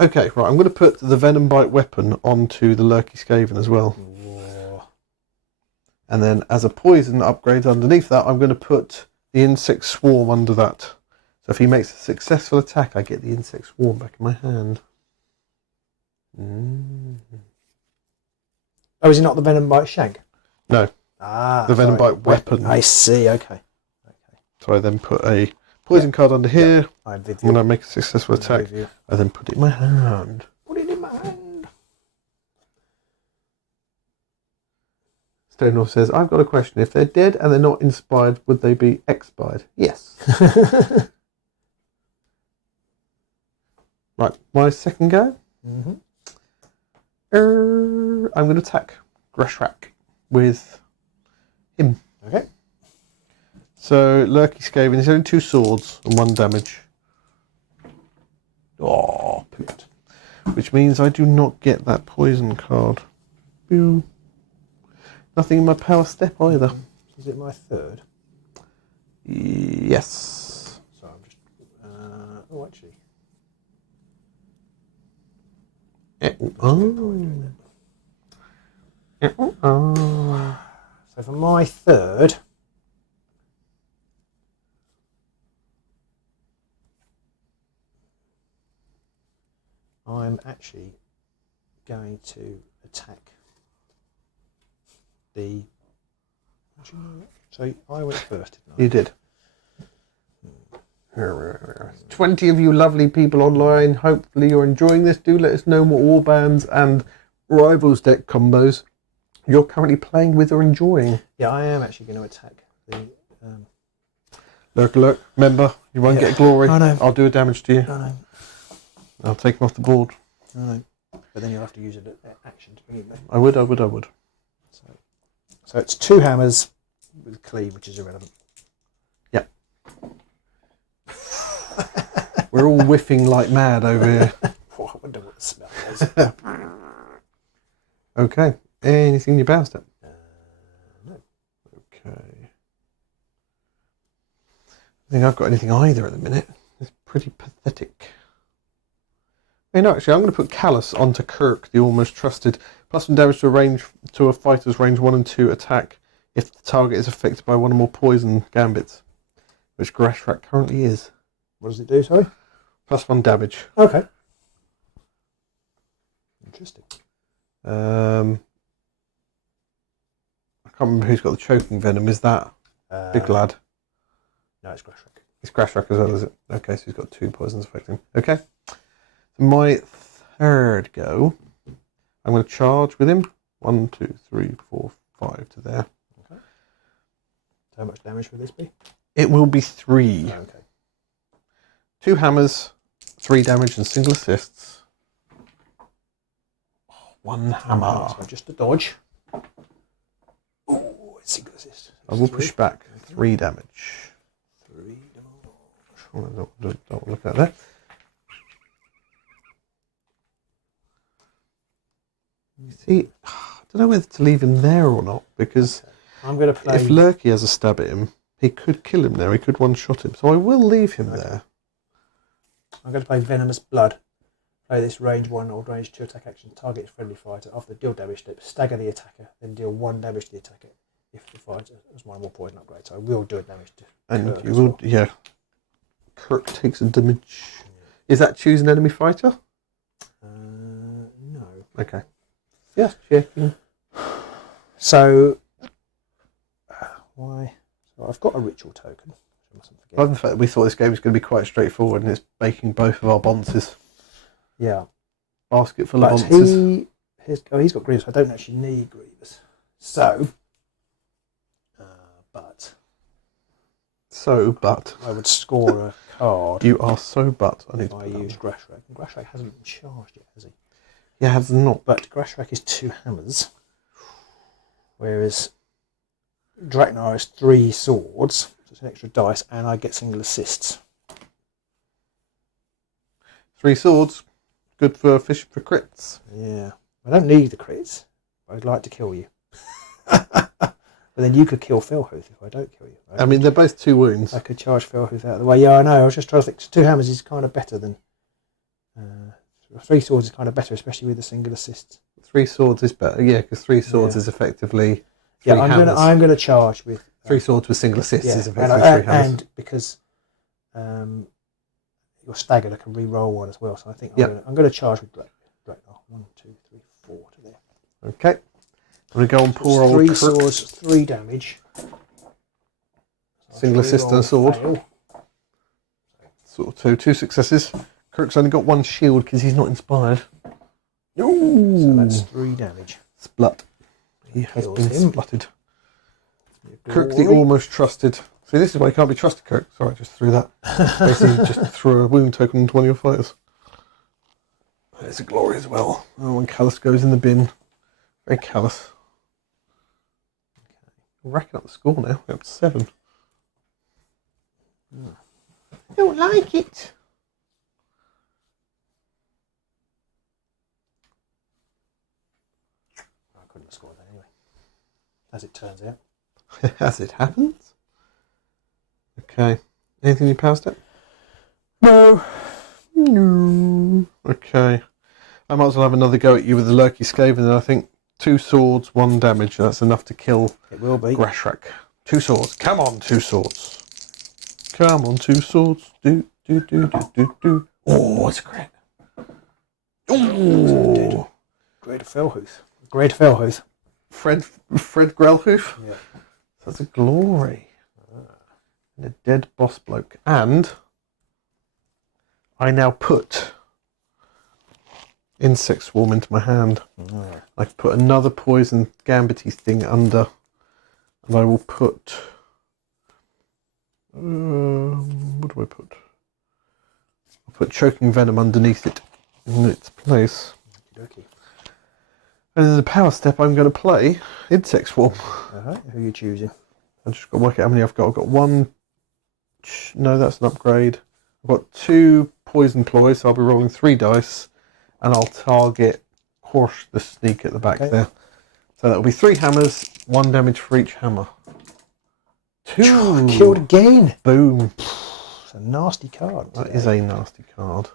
Okay, right, I'm going to put the Venom Bite weapon onto the Lurky Skaven as well. Whoa. And then as a poison upgrade underneath that, I'm going to put the Insect Swarm under that. So if he makes a successful attack, I get the Insect Swarm back in my hand. Oh, is it not the Venom Bite Shag? No. The Venom Bite weapon. I see, okay. So I then put a poison card under here. I'm with When you. I make a successful attack, I then put it in my hand. Put it in my hand. Stonehoff says, I've got a question. If they're dead and they're not inspired, would they be expired? Yes. Right, my second go. Mm-hmm. I'm going to attack Grashrak with him. Okay. So, Lurky Skaven, he's only 2 swords and 1 damage. Oh, pooped. Which means I do not get that poison card. Boom. Nothing in my power step either. Is it my 3rd? Yes. Sorry, I'm just... oh, actually. So for my third, I'm actually going to attack the... So I went first, didn't I? You did. 20 of you lovely people online. Hopefully you're enjoying this. Do let us know what warbands and rivals deck combos you're currently playing with or enjoying. Yeah, I am actually going to attack the... Look. Remember, you won't get glory. I know. I'll do a damage to you. I know. I'll take him off the board. I know. But then you'll have to use an action to bring it back. I would. So it's 2 hammers with cleave, which is irrelevant. Yep. We're all whiffing like mad over here. Oh, I wonder what the smell is. Okay. Anything in your bow step? No. Okay. I think I've got anything either at the minute. It's pretty pathetic. Hey, no, actually, I'm going to put Callus onto Kirk, the almost trusted. +1 damage to a fighter's range 1 and 2 attack if the target is affected by one or more poison gambits, which Grashrak currently is. What does it do, sorry? +1 damage. Okay. Interesting. I can't remember who's got the choking venom. Is that Big Lad? No, it's Grashrak. It's Grashrak as well, is it? Okay, so he's got 2 poisons affecting. Okay. So my third go, I'm going to charge with him. 1, 2, 3, 4, 5 to there. Okay. So how much damage will this be? It will be 3. Okay. 2 hammers, 3 damage and single assists. 1 hammer. So just a dodge. Oh, it's single assist. I will push back. 3 damage. 3 damage. Don't look at that. You see, I don't know whether to leave him there or not, because I'm going to play... if Lurky has a stab at him, he could kill him there. He could one-shot him. So I will leave him there. I'm going to play Venomous Blood. Play this range 1 or range 2 attack action. Target is friendly fighter. After deal damage step, stagger the attacker, then deal 1 damage to the attacker if the fighter has 1 or more poison upgrade. So I will do a damage to And Kirk you as will, well. yeah. Kirk takes a damage. Is that choose an enemy fighter? No. Okay. Yeah, checking. So, why? So I've got a ritual token. I mustn't forget. Love the fact that we thought this game was going to be quite straightforward and it's baking both of our bonces. Yeah. Basket full But of bonces. he's got Grievous. I don't actually need Grievous. So, but I would score a card You are so but. I need if to I put that use on. Grashrak. And Grashrak hasn't been charged yet, has he? Yeah, has not. But Grashrak is 2 hammers, whereas Draknar is 3 swords. So it's an extra dice, and I get single assists. 3 swords. Good for fishing for crits. Yeah. I don't need the crits. I'd like to kill you. But then you could kill Felhuth if I don't kill you. I mean, they're both 2 wounds. I could charge Felhuth out of the way. Yeah, I know. I was just trying to think. 2 hammers is kind of better than... 3 swords is kind of better, especially with the single assists. 3 swords is better. Yeah, because 3 swords is effectively 3 hammers. I'm going to charge with... 3 swords with single assists is effectively 3 hammers. And because you're staggered, I can re-roll 1 as well. So I think I'm going to charge with Draknar. 1, 2, 3, 4 to there. Okay. I'm going to go on poor old 3 Kirk. swords, 3 damage. Single assist and a sword. So 2 successes. Kirk's only got 1 shield because he's not inspired. Ooh. So that's 3 damage. Splut. He has Kills been him. splutted. Kirk the almost trusted. See, this is why you can't be trusted, Kirk. Sorry, I just threw that. Basically, just threw a wound token into one of your fighters. There's a glory as well. Oh, when Callus goes in the bin. Very callous. We're racking up the score now. We're up to 7. Don't like it. I couldn't have scored that anyway. As it turns out. As it happens. Okay. Anything you passed it? No. No. Okay. I might as well have another go at you with the Lurky Skaven, and I think 2 swords, 1 damage. That's enough to kill It will be. Grashrak. 2 swords. Come on, 2 swords. Come on, 2 swords. Do. Oh, it's a crit. Oh. Great Felhoof. Fred Grellhoof. Yeah. That's a glory. And a dead boss bloke. And I now put Insect Swarm into my hand. I can put another poison gambity thing under. And I will put... what do I put? I'll put Choking Venom underneath it in its place. Okay. And as a power step, I'm going to play Insect Swarm. Who are you choosing? I've just got to work out how many I've got. I've got 1... No, that's an upgrade. I've got 2 poison ploys, so I'll be rolling 3 dice. And I'll target Horsh the Sneak at the back there. So that'll be 3 hammers, 1 damage for each hammer. 2! Killed again! Boom. It's a nasty card. That is a nasty card.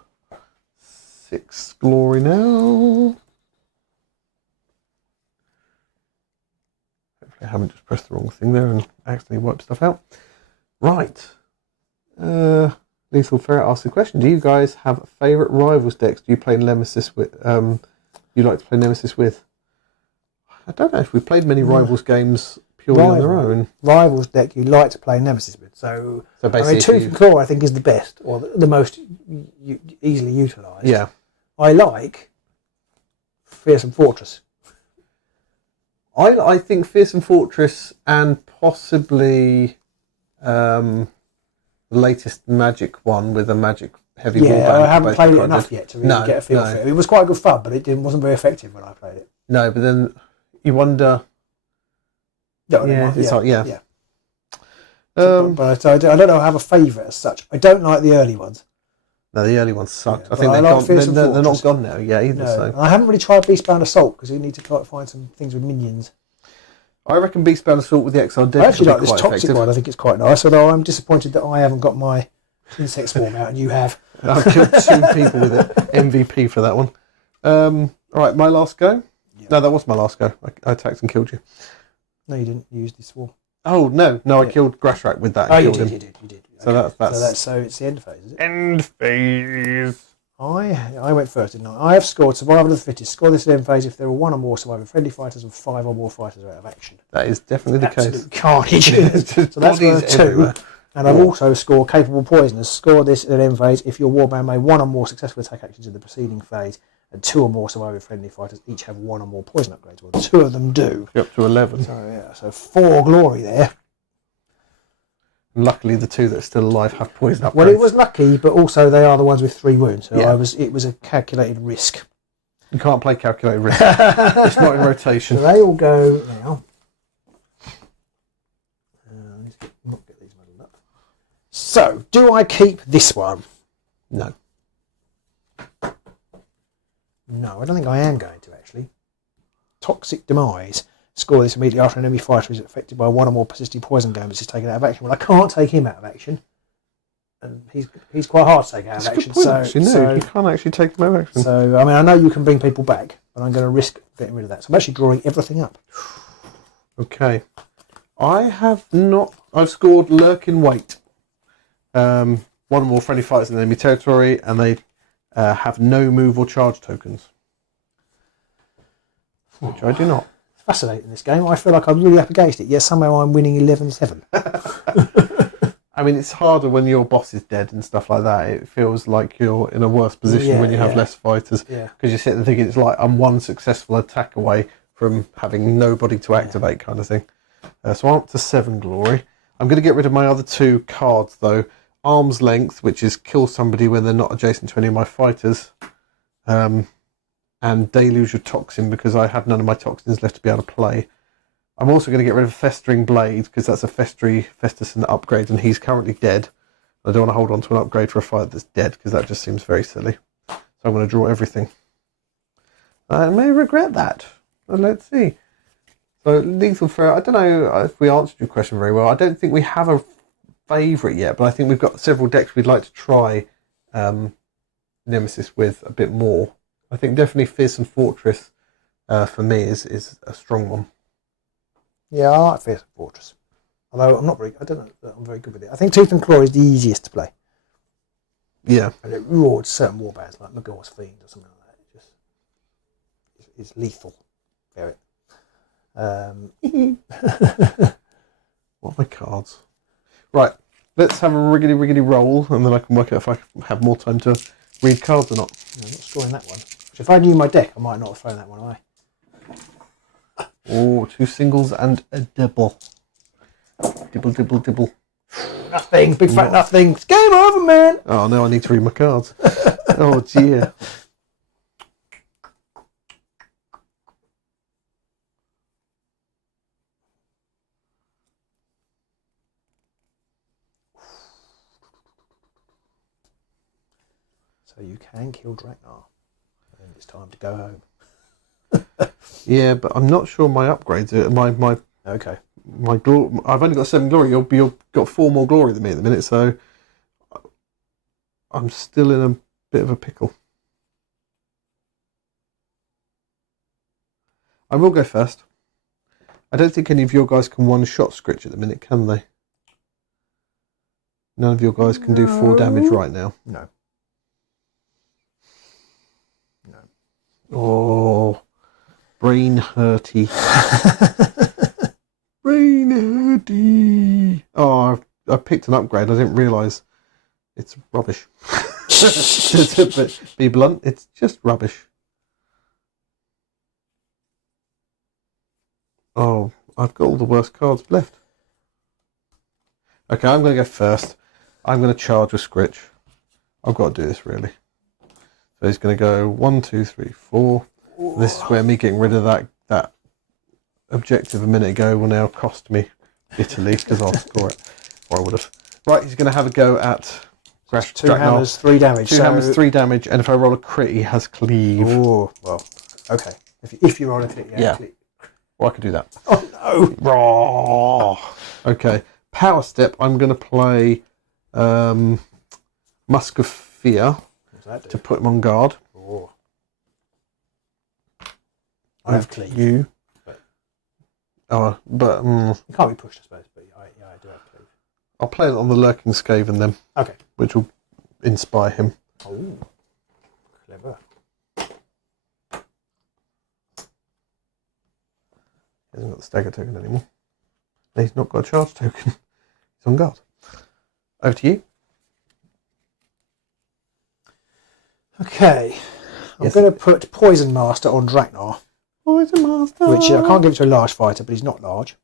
6 glory now. Hopefully I haven't just pressed the wrong thing there and accidentally wiped stuff out. Right. Lethal Ferret asks the question: do you guys have favourite rivals decks? Do you play Nemesis with? You like to play Nemesis with? I don't know if we played many rivals games purely on their own. Rivals deck you like to play Nemesis with. So basically, I mean, Tooth and Claw I think is the best or the most easily utilised. Yeah. I like Fearsome Fortress. I think Fearsome Fortress and possibly the latest Magic one with a Magic heavy warband. Yeah, I haven't played it enough yet to really get a feel for it. It was quite good fun, but it wasn't very effective when I played it. No, but then you wonder. But I don't know. I have a favourite as such. I don't like the early ones. No, the early ones sucked. Yeah, I think they're not gone now. Yeah, either. No. So I haven't really tried Beastman Assault because you need to try to find some things with minions. I reckon Beastman Assault with the XL deck. I actually like this toxic one. I think it's quite nice. Although I'm disappointed that I haven't got my Insect Swarm out and you have. I've killed 2 people with it. MVP for that one. All right, my last go. Yeah. No, that was my last go. I attacked and killed you. No, you didn't use the Swarm. Oh no, I killed Grashrak with that. You did. So okay. So it's the end phase, is it? End phase. I went first, didn't I? I have scored Survival of the Fittest. Score this end phase if there are 1 or more surviving friendly fighters and 5 or more fighters are out of action. That is definitely the Absolute case. Carnage. So that's worth 2. Everywhere. And I've also scored Capable Poisoners. Score this in an end phase if your warband made 1 or more successful attack actions in the preceding phase, and 2 or more surviving friendly fighters each have 1 or more poison upgrades. Well, 2 of them do. You're up to 11. So 4 glory there. Luckily, the 2 that are still alive have poison upgrades. Well, it was lucky, but also they are the ones with 3 wounds. So it was a calculated risk. You can't play calculated risk. It's not in rotation. So they all go now. Not get these muddled up. So, do I keep this one? No. No, I don't think I am going to actually. Toxic Demise. Score this immediately after an enemy fighter is affected by 1 or more persisting poison gambits is taken out of action. Well, I can't take him out of action. And he's quite hard to take out of action. You can't actually take him out of action. So, I mean, I know you can bring people back, but I'm going to risk getting rid of that. So I'm actually drawing everything up. Okay. I've scored Lurk in Wait. 1 or more friendly fighters in enemy territory, and they have no move or charge tokens. Which I do not. Fascinating, this game. I feel like I'm really up against it, yet somehow I'm winning 11-7. I mean, it's harder when your boss is dead and stuff like that. It feels like you're in a worse position when you have less fighters. Because you're sitting thinking it's like I'm 1 successful attack away from having nobody to activate kind of thing. So I'm up to 7 glory. I'm going to get rid of my other 2 cards though. Arm's Length, which is kill somebody when they're not adjacent to any of my fighters. And Deluge of Toxin because I have none of my toxins left to be able to play. I'm also going to get rid of Festering Blade because that's a Festerson upgrade and he's currently dead. I don't want to hold on to an upgrade for a fight that's dead because that just seems very silly. So I'm going to draw everything. I may regret that. But let's see. So Lethal Ferret, I don't know if we answered your question very well. I don't think we have a favourite yet, but I think we've got several decks we'd like to try Nemesis with a bit more. I think definitely Fearsome Fortress for me is a strong one. Yeah, I like Fearsome Fortress. Although I don't know that I'm very good with it. I think Tooth and Claw is the easiest to play. Yeah. And it rewards certain warbands like Magor's Fiend or something like that. It's lethal. Very. What are my cards? Right, let's have a riggedy roll, and then I can work out if I have more time to read cards or not. I'm not scoring that one. Which if I knew my deck, I might not have thrown that one away. Oh, 2 singles and a double. Dibble. Nothing, big fat nothing. It's game over, man. Oh, no, I need to read my cards. Oh, dear. So you can kill Draknar. And it's time to go home. Yeah, but I'm not sure my upgrades are Okay. my glory. I've only got 7 glory. You've got 4 more glory than me at the minute, so I'm still in a bit of a pickle. I will go first. I don't think any of your guys can one-shot Skritch at the minute, can they? None of your guys can do 4 damage right now. No. Oh, brain hurty. Brain hurty. Oh, I picked an upgrade. I didn't realise it's rubbish. But be blunt, it's just rubbish. Oh, I've got all the worst cards left. Okay, I'm going to go first. I'm going to charge with Skritch. I've got to do this, really. So he's going to go 1, 2, 3, 4. Ooh. This is where me getting rid of that objective a minute ago will now cost me bitterly because I'll score it. Or I would have. Right, he's going to have a go at Grashrak. 2 hammers, 3 damage. 2 hammers, 3 damage, and if I roll a crit, he has cleave. Oh, well, okay. If you roll a crit, yeah. Well, I could do that. Oh, no. Raw. Okay. Power Step, I'm going to play Musk of Fear to put him on guard. Oh. I have cleave. You. But you can't be pushed, I suppose, but I do have cleave. I'll play it on the Lurking Skaven then. Okay. Which will inspire him. Oh, clever. He hasn't got the stagger token anymore. He's not got a charge token. He's on guard. Over to you. Okay. I'm going to put Poison Master on Draknar. Poison Master. Which I can't give it to a large fighter, but he's not large.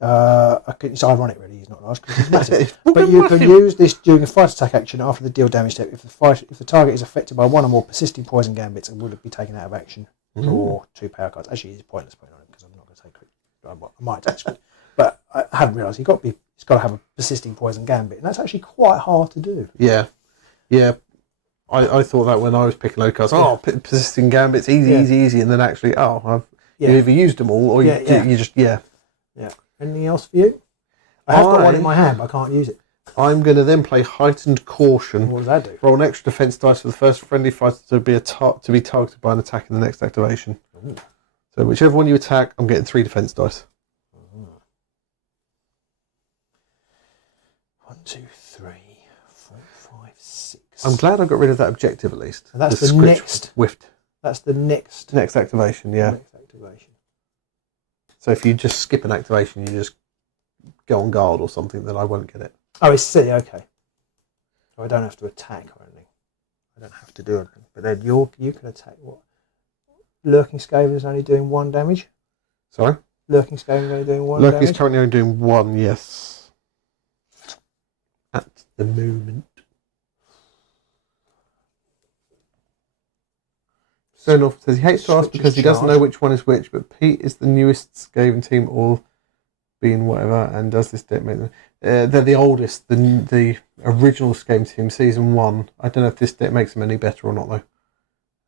It's ironic, really, he's not large because he's massive. But you can use this during a fight attack action after the deal damage step if the target is affected by 1 or more persisting poison gambits and will be taken out of action or 2 power cards. Actually, it's pointless putting on him because I'm not going to take crit. I might take crit, but I hadn't realised it's got to have a persisting poison gambit, and that's actually quite hard to do. Yeah. I thought that when I was picking low cards. Oh, persisting gambits, easy, and then actually, you either used them all or you just. Yeah. Anything else for you? I have got one in my hand, but I can't use it. I'm going to then play Heightened Caution. What does that do? Roll an extra defense dice for the first friendly fighter to be targeted by an attack in the next activation. Ooh. So whichever one you attack, I'm getting 3 defense dice. 1, 2, 3, 4, 5, 6. I'm glad I got rid of that objective at least. And that's the next whiffed. That's the next activation. Yeah. Next activation. So if you just skip an activation, you just go on guard or something, then I won't get it. Oh, I see. Okay. So I don't have to attack or anything. I don't have to do anything. But then you can attack. What? Lurking Skaven is only doing 1 damage. Sorry. Lurking Skaven is only doing 1 damage. Lurking is currently only doing 1. Yes. At the moment. Sonoff says he hates to ask because he doesn't know which one is which, but Pete is the newest Skaven team, all being whatever, and does this deck make them... they're the oldest, the original Skaven team, Season 1. I don't know if this deck makes them any better or not,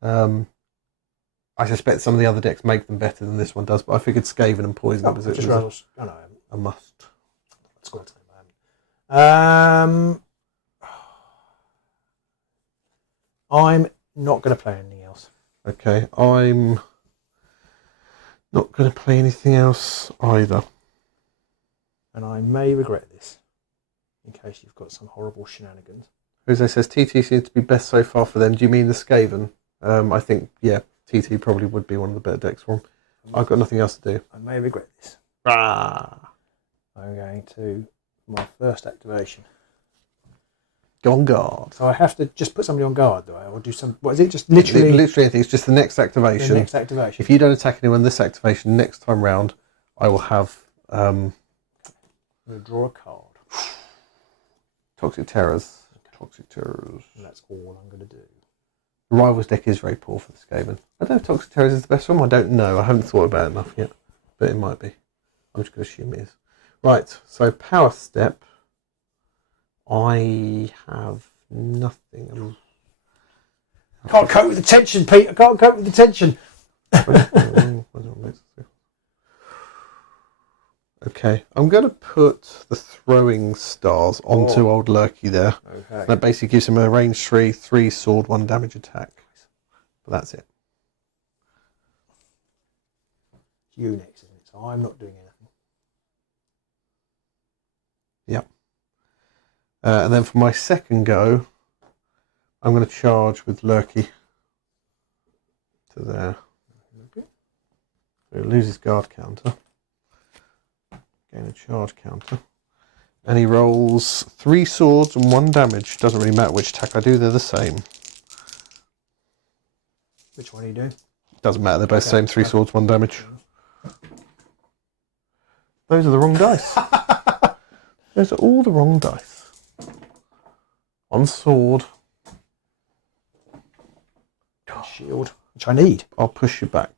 though. I suspect some of the other decks make them better than this one does, but I figured Skaven and Poison was a must. That's got to I'm not going to play anything else. Okay, I'm not going to play anything else either. And I may regret this, in case you've got some horrible shenanigans. Jose says TT seems to be best so far for them. Do you mean the Skaven? I think, yeah, TT probably would be one of the better decks for them. I've got nothing else to do. I may regret this. Ah. I'm going to my first activation. Go on guard. So I have to just put somebody on guard, do I? Or do some... What is it? Just literally... Literally anything. It's just the next activation. The next activation. If you don't attack anyone this activation, next time round, I will have... I'm going to draw a card. Toxic Terrors. Toxic Terrors. And that's all I'm going to do. The Rivals deck is very poor for the Skaven. I don't know if Toxic Terrors is the best one. I don't know. I haven't thought about it enough yet. But it might be. I'm just going to assume it is. Right. So Power Step. I have nothing. Can't cope with the tension, Pete. I can't cope with the tension. Okay, I'm going to put the throwing stars onto old Lurky there. Okay. That basically gives him a range 3 sword, 1 damage attack. But that's it. It's you next, isn't it? So I'm not doing anything. Yep. And then for my second go, I'm going to charge with Lurky to there. Okay. So it loses guard counter. Gain a charge counter. And he rolls 3 swords and 1 damage. Doesn't really matter which attack I do, they're the same. Which one are you doing? Doesn't matter, they're both the same. 3 swords, 1 damage. Those are the wrong dice. Those are all the wrong dice. 1 sword. Shield, which I need. I'll push you back.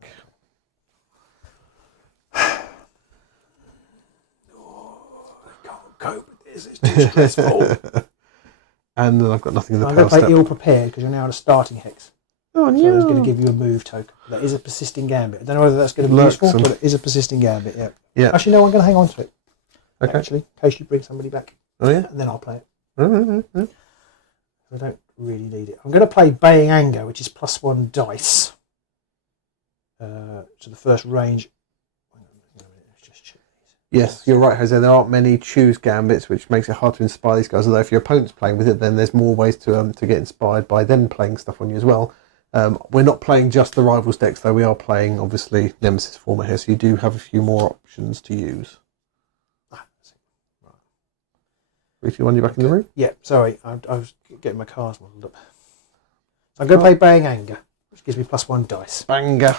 Cope with this, it's too stressful. And then I've got nothing in the I'm power going to play step. ill prepared because you're now at a starting hex. Oh, So it's going to give you a move token. That is a persisting gambit. I don't know whether that's going to be useful, but it is a persisting gambit, yeah. Yeah. Actually, no, I'm going to hang on to it. Okay. Actually, in case you bring somebody back. Oh, yeah? And then I'll play it. Mm-hmm. I don't really need it. I'm going to play Baying Anger, which is +1 dice. To the first range. Yes, you're right, Jose. There aren't many choose gambits, which makes it hard to inspire these guys. Although if your opponent's playing with it, then there's more ways to get inspired by them playing stuff on you as well. We're not playing just the Rivals decks, though. We are playing, obviously, Nemesis format here, so you do have a few more options to use. Rita, you want you back in the room? Yeah, sorry. I was getting my cards muddled up. So I'm going to play Baying Anger, which gives me +1 dice. Banger.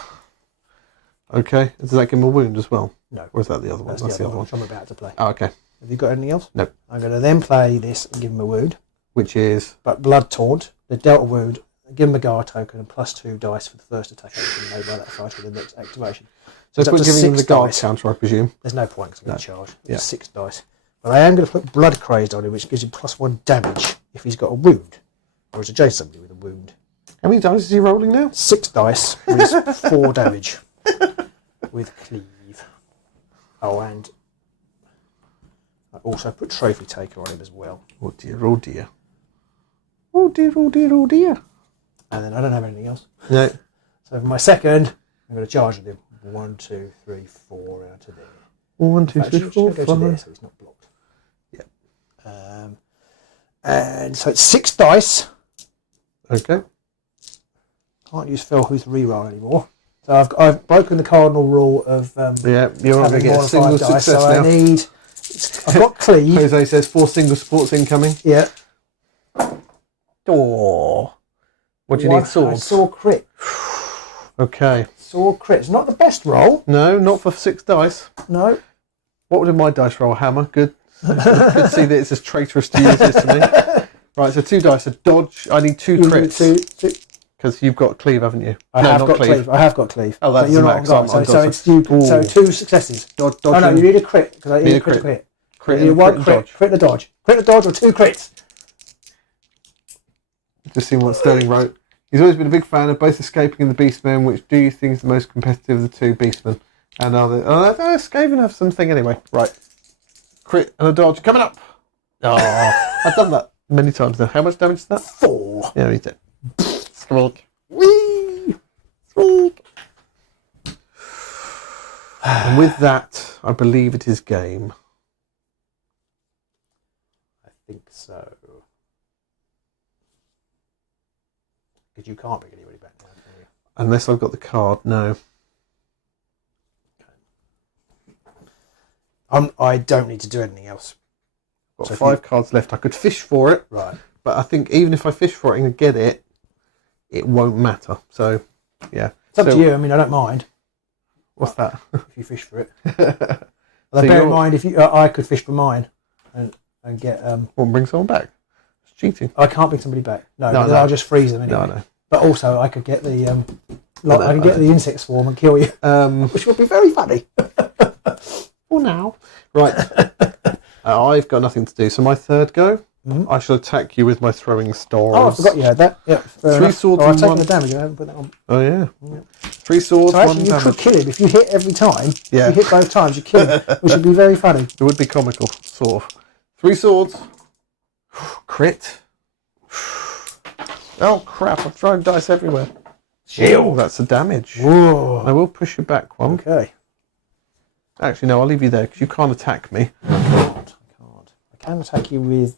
Okay. Does that give him a wound as well? No. Or is that the other one? That's the other one which I'm about to play. Oh, okay. Have you got anything else? No. I'm going to then play this and give him a wound. Which is? But Blood Taunt, the dealt a wound, give him a guard token and +2 dice for the first attack action made by that fighter with the next activation. So it's up we're to giving him 6 the guard dice. counter, I presume. There's no point because I'm going to charge. It's Yeah. 6 dice. But I am going to put Blood Crazed on him, which gives him +1 damage if he's got a wound. Or is adjacent somebody with a wound. How many dice is he rolling now? 6 dice with 4 damage. With Cleave. Oh, and I also put Trophy Taker on him as well. Oh dear, oh dear. Oh dear, oh dear, oh dear. And then I don't have anything else. No. So for my second, I'm going to charge with him. 1, 2, 3, 4 out to there. 1, 2, 3, 4, Go to there 5. so he's not blocked. Yeah. And so it's 6 dice. Okay. Can't use Fellhoof reroll anymore. So I've broken the cardinal rule of Yeah, you're not going to having get more a than single 5 dice. success So now. I need. I've got Cleave. Jose says 4 single supports incoming. Yeah. Oh. What do you need? I Swords? saw crit. Okay. Saw crit. It's not the best roll. No, not for 6 dice. No. What would my dice roll? Hammer. Good. Good to see that it's as traitorous to use this to me. Right, so 2 dice. A dodge. I need 2 crits. Because you've got Cleave, haven't you? I have got Cleave. I have got Cleave. Oh, that's but you're the not max. on guard. So it's you. So 2 successes. Dodge Oh no, you need a crit because I need a crit. Crit You need and 1 crit and crit. Crit the dodge. Crit the dodge or 2 crits. Just seeing what Sterling wrote. He's always been a big fan of both Escaping and the Beastman. Which do you think is the most competitive of the 2? Beastman. And are they? Oh, Escaping have something anyway. Right. Crit and a dodge coming up. Oh, I've done that many times now. How much damage is that? 4. Yeah, we did. Squeak. Whee! Squeak. And with that, I believe it is game. I think so. Because you can't bring anybody back now, can you? Unless I've got the card, no. I don't need to do anything else. Got So 5 cards left. I could fish for it, Right. but I think even if I fish for it and get it, it won't matter. So, yeah. It's up to you. I mean, I don't mind What's that? if you fish for it. Although bear in mind, if you, I could fish for mine and get. Won't bring someone back. It's cheating. I can't bring somebody back. No, No, then no. I'll just freeze them anyway. No. But also, I could get the I can get the insect swarm and kill you, which would be very funny. For now. Right. I've got nothing to do. So my third go, I shall attack you with my throwing stars. Oh, I forgot you had that. Yeah, 3 swords I've and taken 1. the damage. I haven't put that on. Oh, yeah. 3 swords, So 1 actually, you damage. could kill him if you hit every time. Yeah. If you hit both times, you kill him, which would be very funny. It would be comical, sort of. 3 swords. Crit. Oh, crap. I'm throwing dice everywhere. Shield. That's the damage. Whoa. I will push you back one. Okay. Actually, no, I'll leave you there because you can't attack me. I can't. I can attack you with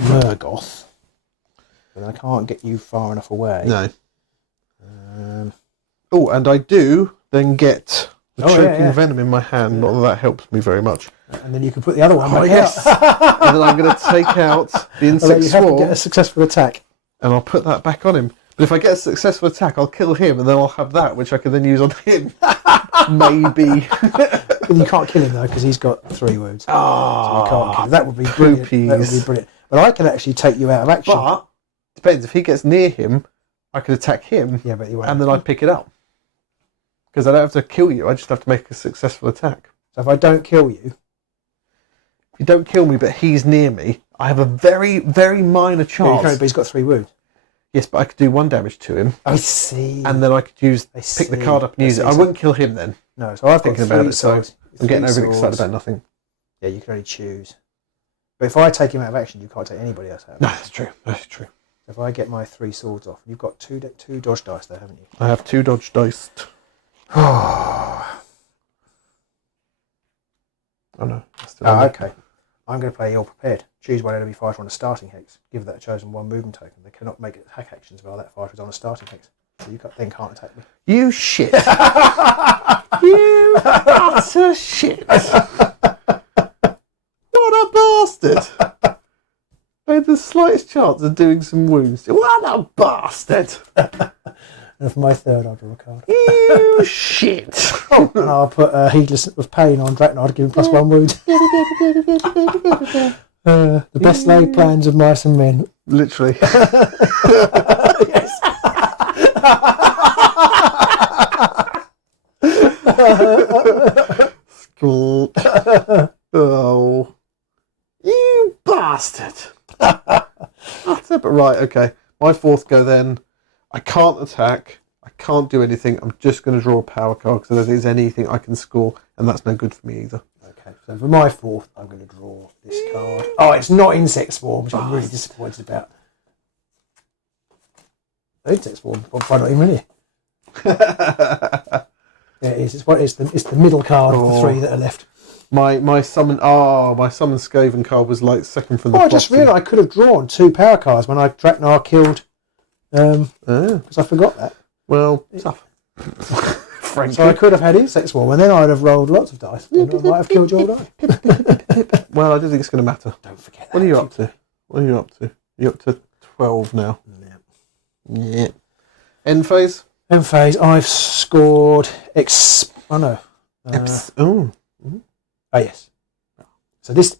Murgoth, but I can't get you far enough away. No. Um, Oh, and I do then get the choking yeah. venom in my hand. Not that that helps me very much. and then you can put the other one back Yes. out. And then I'm going to take out the Although insect you have to get swarm a successful attack. and I'll put that back on him. But if I get a successful attack, I'll kill him and then I'll have that, which I can then use on him. Maybe. Well, you can't kill him though because he's got 3 wounds. So you can't kill him. That would be brilliant. poopies. That would be brilliant. But I can actually take you out of action. But, depends. If he gets near him, I could attack him Yeah, but you won't. and then I'd pick it up. Because I don't have to kill you, I just have to make a successful attack. So if I don't kill you, If you don't kill me, but he's near me, I have a very, very minor you chance. can, but he's got 3 wounds. Yes, but I could do 1 damage to him, I see. and then I could I pick the see. card up and I use see. it. I wouldn't kill him then, No, so I've got thinking 3 about it, so swords. I'm getting 3 overly excited swords. about nothing. Yeah, you can only choose. But if I take him out of action, you can't take anybody else out of No, action. that's true. That's true. If I get my 3 swords off, you've got two dodge dice there, haven't you? I have 2 dodge dice. Oh no. that's still on there. Okay. I'm going to play Ill Prepared. Choose one enemy fighter on a starting hex. Give that chosen 1 movement token. They cannot make attack actions while that fighter is on a starting hex. So you then can't attack me. You shit. You utter shit. What a bastard. I had the slightest chance of doing some wounds. What a bastard. And for my 3rd, I'll draw a card. You shit. And I'll put Heedless of Pain on Draknar, give him +1 wound. The best laid plans of mice and men. Literally. Yes. Oh. You bastard. But right, okay. My 4th go then. I can't attack. I can't do anything. I'm just going to draw a power card because I don't think there's anything I can score, and that's no good for me either. Okay, so for my 4th, I'm going to draw this card. Oh, it's not Insect Swarm, which I'm really disappointed about. Insect Swarm, I'm not even really. Yeah, it is. It's the middle card of the 3 that are left. My summon Skaven card was like second from the Oh, I bottom. just realised I could have drawn 2 power cards when Draknar killed. Because I forgot that. Well, tough. Frankly. So I could have had Insect Swarm, and then I'd have rolled lots of dice. And I might have killed your die. Well, I don't think it's going to matter. Don't forget that. What are you up to? What are you up to? You're up to 12 now. Yeah. Yeah. End phase? End phase, I've scored Oh yes. So this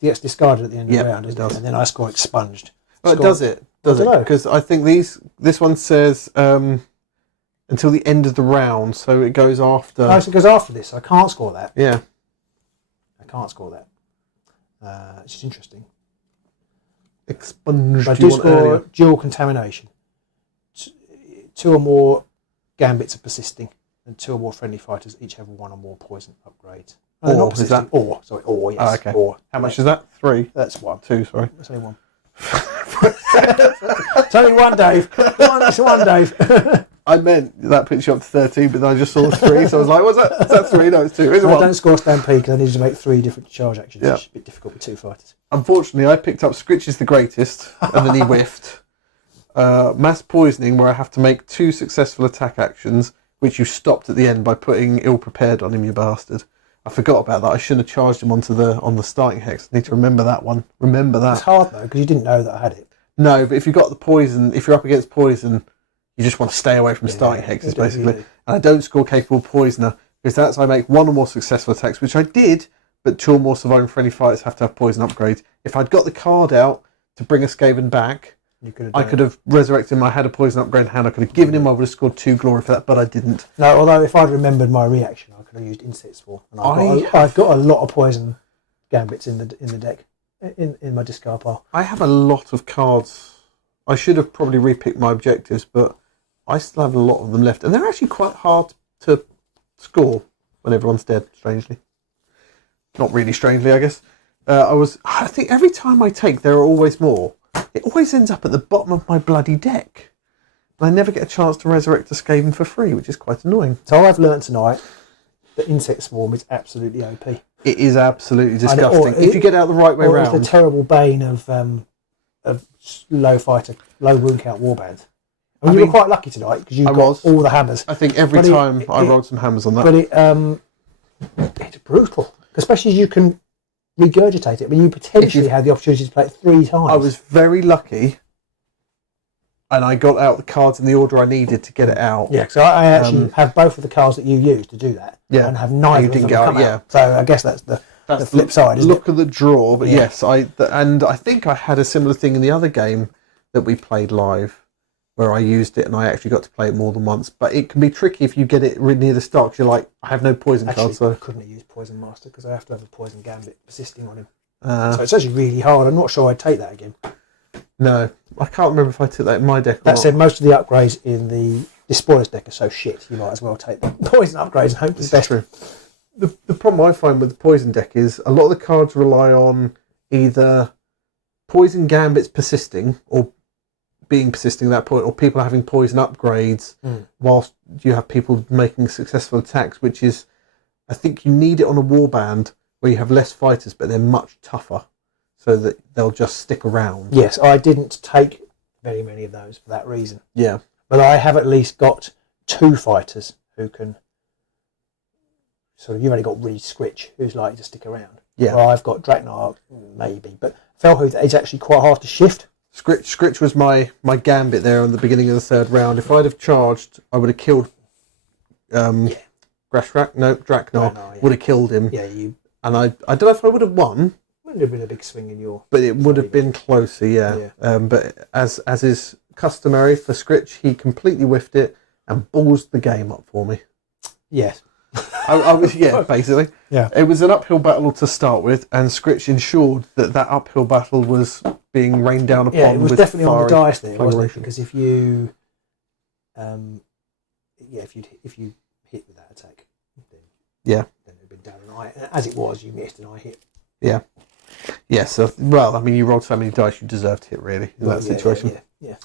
gets discarded at the end of the round, it doesn't does. it? And then I score expunged. Oh, does it? Does I it? dunno. Because I think this one says until the end of the round, so it goes after. Oh, so it goes after this. I can't score that. Yeah. I can't score that. Which is interesting. Expunged. I Do you do want score earlier? dual contamination. 2 or more gambits are persisting, and 2 or more friendly fighters each have 1 or more poison upgrades. No, Or, not is persisting. that- Or, sorry, or, yes. Oh, okay. Or. How much is that? 3? That's 1. 2, sorry. That's only 1. It's only 1, Dave. It's 1, Dave. I meant that puts you up to 13, but then I just saw 3, so I was like, what's that? Is that 3? No, it's 2. I don't score Stampede because I needed to make 3 different charge actions. Yeah. It's a bit difficult with 2 fighters. Unfortunately, I picked up Skritch is the greatest, and then he whiffed. Mass Poisoning, where I have to make 2 successful attack actions, which you stopped at the end by putting Ill Prepared on him, you bastard. I forgot about that. I shouldn't have charged him on the starting hex. I need to remember that one. Remember that. It's hard though because you didn't know that I had it. No, but if you've got the poison, if you're up against poison, you just want to stay away from starting hexes, basically. And I don't score Capable Poisoner because that's I make 1 or more successful attacks, which I did, but 2 or more surviving friendly fighters have to have poison upgrades. If I'd got the card out to bring a Skaven back, I could have resurrected him. I had a poison upgrade in hand. I could have given him. I would have scored 2 glory for that, but I didn't. No, although if I'd remembered my reaction, I could have used Insect Spore. And I've got a lot of poison gambits in the deck, in my discard pile. I have a lot of cards. I should have probably repicked my objectives, but I still have a lot of them left, and they're actually quite hard to score when everyone's dead. Strangely, not really strangely, I guess. I think every time I take, there are always more. It always ends up at the bottom of my bloody deck. And I never get a chance to resurrect a Skaven for free, which is quite annoying. So I've learnt tonight that Insect Swarm is absolutely OP. It is absolutely disgusting. If you get out the right way around. It's the terrible bane of low wound count warbands. I mean, you were quite lucky tonight because you got all the hammers. I think every time I rolled some hammers on that. But it's brutal. Especially as you can regurgitate it, but you potentially had the opportunity to play it 3 times. I was very lucky, and I got out the cards in the order I needed to get it out. Yeah, so I actually have both of the cards that you used to do that, and have neither of them come out. So I guess that's the flip side. Look at the draw, but yes, I think I had a similar thing in the other game that we played live, where I used it and I actually got to play it more than once. But it can be tricky if you get it near the start because you're like, I have no poison cards. So I couldn't have used Poison Master because I have to have a Poison Gambit persisting on him. So it's actually really hard. I'm not sure I'd take that again. No, I can't remember if I took that in my deck or That said, most of the upgrades in the Despoilers deck are so shit, you might as well take the Poison upgrades and hope for the best. True. The problem I find with the Poison deck is a lot of the cards rely on either Poison Gambits persisting or being persisting at that point, or people having poison upgrades whilst you have people making successful attacks, which is, I think you need it on a warband where you have less fighters, but they're much tougher, so that they'll just stick around. Yes, I didn't take very many of those for that reason. Yeah. But I have at least got 2 fighters who can, you've only got really Skritch, who's likely to stick around. Yeah. Or I've got Draknar, maybe, but Felhooth is actually quite hard to shift. Skritch was my gambit there on the beginning of the 3rd round. If I'd have charged, I would have killed Grashrak. No, Draknar would have killed him. Yeah, and I don't know if I would have won. Would have been a big swing in your. But it would have been closer, yeah. But as is customary for Skritch, he completely whiffed it and ballsed the game up for me. Yes. I was basically. Yeah. It was an uphill battle to start with, and Skritch ensured that uphill battle was being rained down upon. Yeah, it was with definitely on the dice there, wasn't it? flagellation. Because if you, if you hit with that attack, then it would have been down an eye. And as it was, you missed and I hit. Yeah. Yeah. So you rolled so many dice, you deserved to hit really in that situation. Yeah.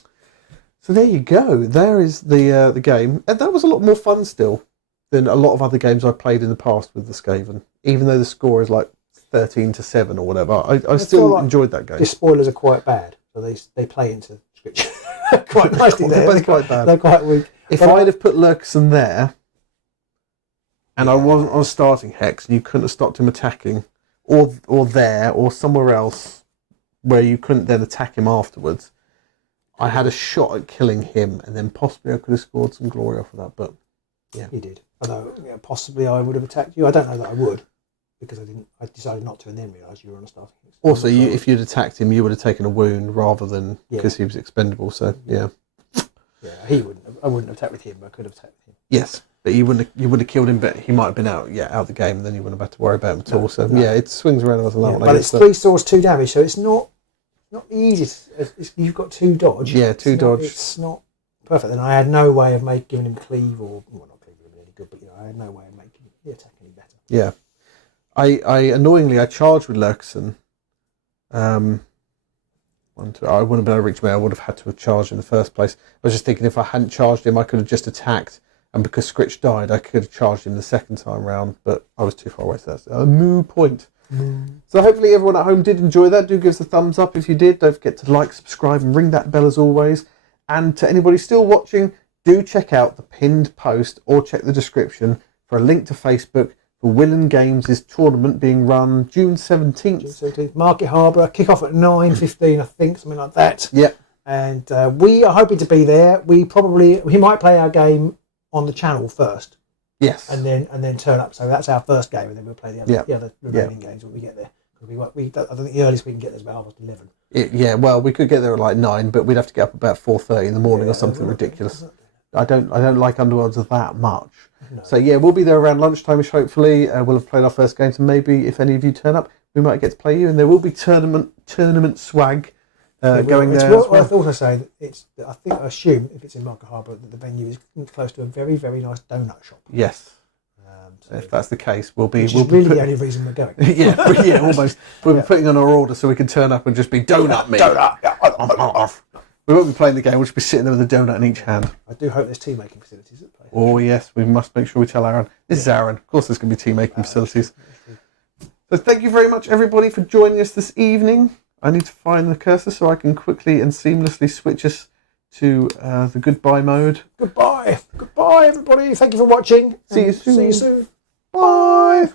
So there you go. There is the game, and that was a lot more fun still than a lot of other games I've played in the past with the Skaven. Even though the score is like 13-7 or whatever, I still enjoyed that game. Despoilers are quite bad, so they play into Skritch quite nicely. They're both quite bad. They're quite weak. If I'd have put Lurkson there, and I wasn't on starting hex, and you couldn't have stopped him attacking, or there, or somewhere else where you couldn't then attack him afterwards, I had a shot at killing him, and then possibly I could have scored some glory off of that. But yeah, you did. Although possibly I would have attacked you. I don't know that I would, because I decided not to, and then realised you were on a starting hex. Also, if you'd attacked him, you would have taken a wound rather than because he was expendable. So yeah. Yeah, he wouldn't. I wouldn't have attacked with him. I could have attacked with him. Yes, but you wouldn't have killed him. But he might have been out the game, and then you wouldn't have had to worry about him at all. So it swings around as a lot. But it's 3 swords, 2 damage, so it's not the easiest. You've got 2 dodge. Yeah, 2 dodge. It's not perfect. And I had no way of giving him cleave, or not cleave would have been any good, but I had no way of making the attack any better. Yeah, I annoyingly I charged with Lurkson, I wouldn't have been able to reach me. I would have had to have charged in the first place. I was just thinking if I hadn't charged him, I could have just attacked. And because Skritch died, I could have charged him the second time round. But I was too far away, so that's a moot point. So hopefully everyone at home did enjoy that. Do give us a thumbs up if you did. Don't forget to like, subscribe and ring that bell as always. And to anybody still watching, do check out the pinned post or check the description for a link to Facebook for Willen Games' tournament being run June 17th. June 17th. Market Harbour, kick off at 9:15, I think, something like that. Yep. And we are hoping to be there. We might play our game on the channel first. Yes. And then turn up. So that's our first game, and then we'll play the other remaining games when we get there. I don't think the earliest we can get there is about almost 11. Yeah, well, we could get there at like 9, but we'd have to get up about 4:30 in the morning or something ridiculous. I don't like Underworlds that much. No. So yeah, we'll be there around lunchtime-ish, hopefully. We'll have played our first game, so maybe if any of you turn up, we might get to play you, and there will be tournament swag going there. It's worth also saying that I assume if it's in Market Harbour that the venue is close to a very, very nice donut shop. Yes. So if that's the case, we'll be really the only reason we're going. yeah, almost. We'll be putting on our order so we can turn up and just be donut me. Donut. We won't be playing the game. We'll just be sitting there with a donut in each hand. I do hope there's tea making facilities at the place. Oh yes, we must make sure we tell Aaron. This is Aaron. Of course, there's going to be tea making facilities. So thank you very much, everybody, for joining us this evening. I need to find the cursor so I can quickly and seamlessly switch us to the goodbye mode. Goodbye, everybody. Thank you for watching. See you soon. Bye.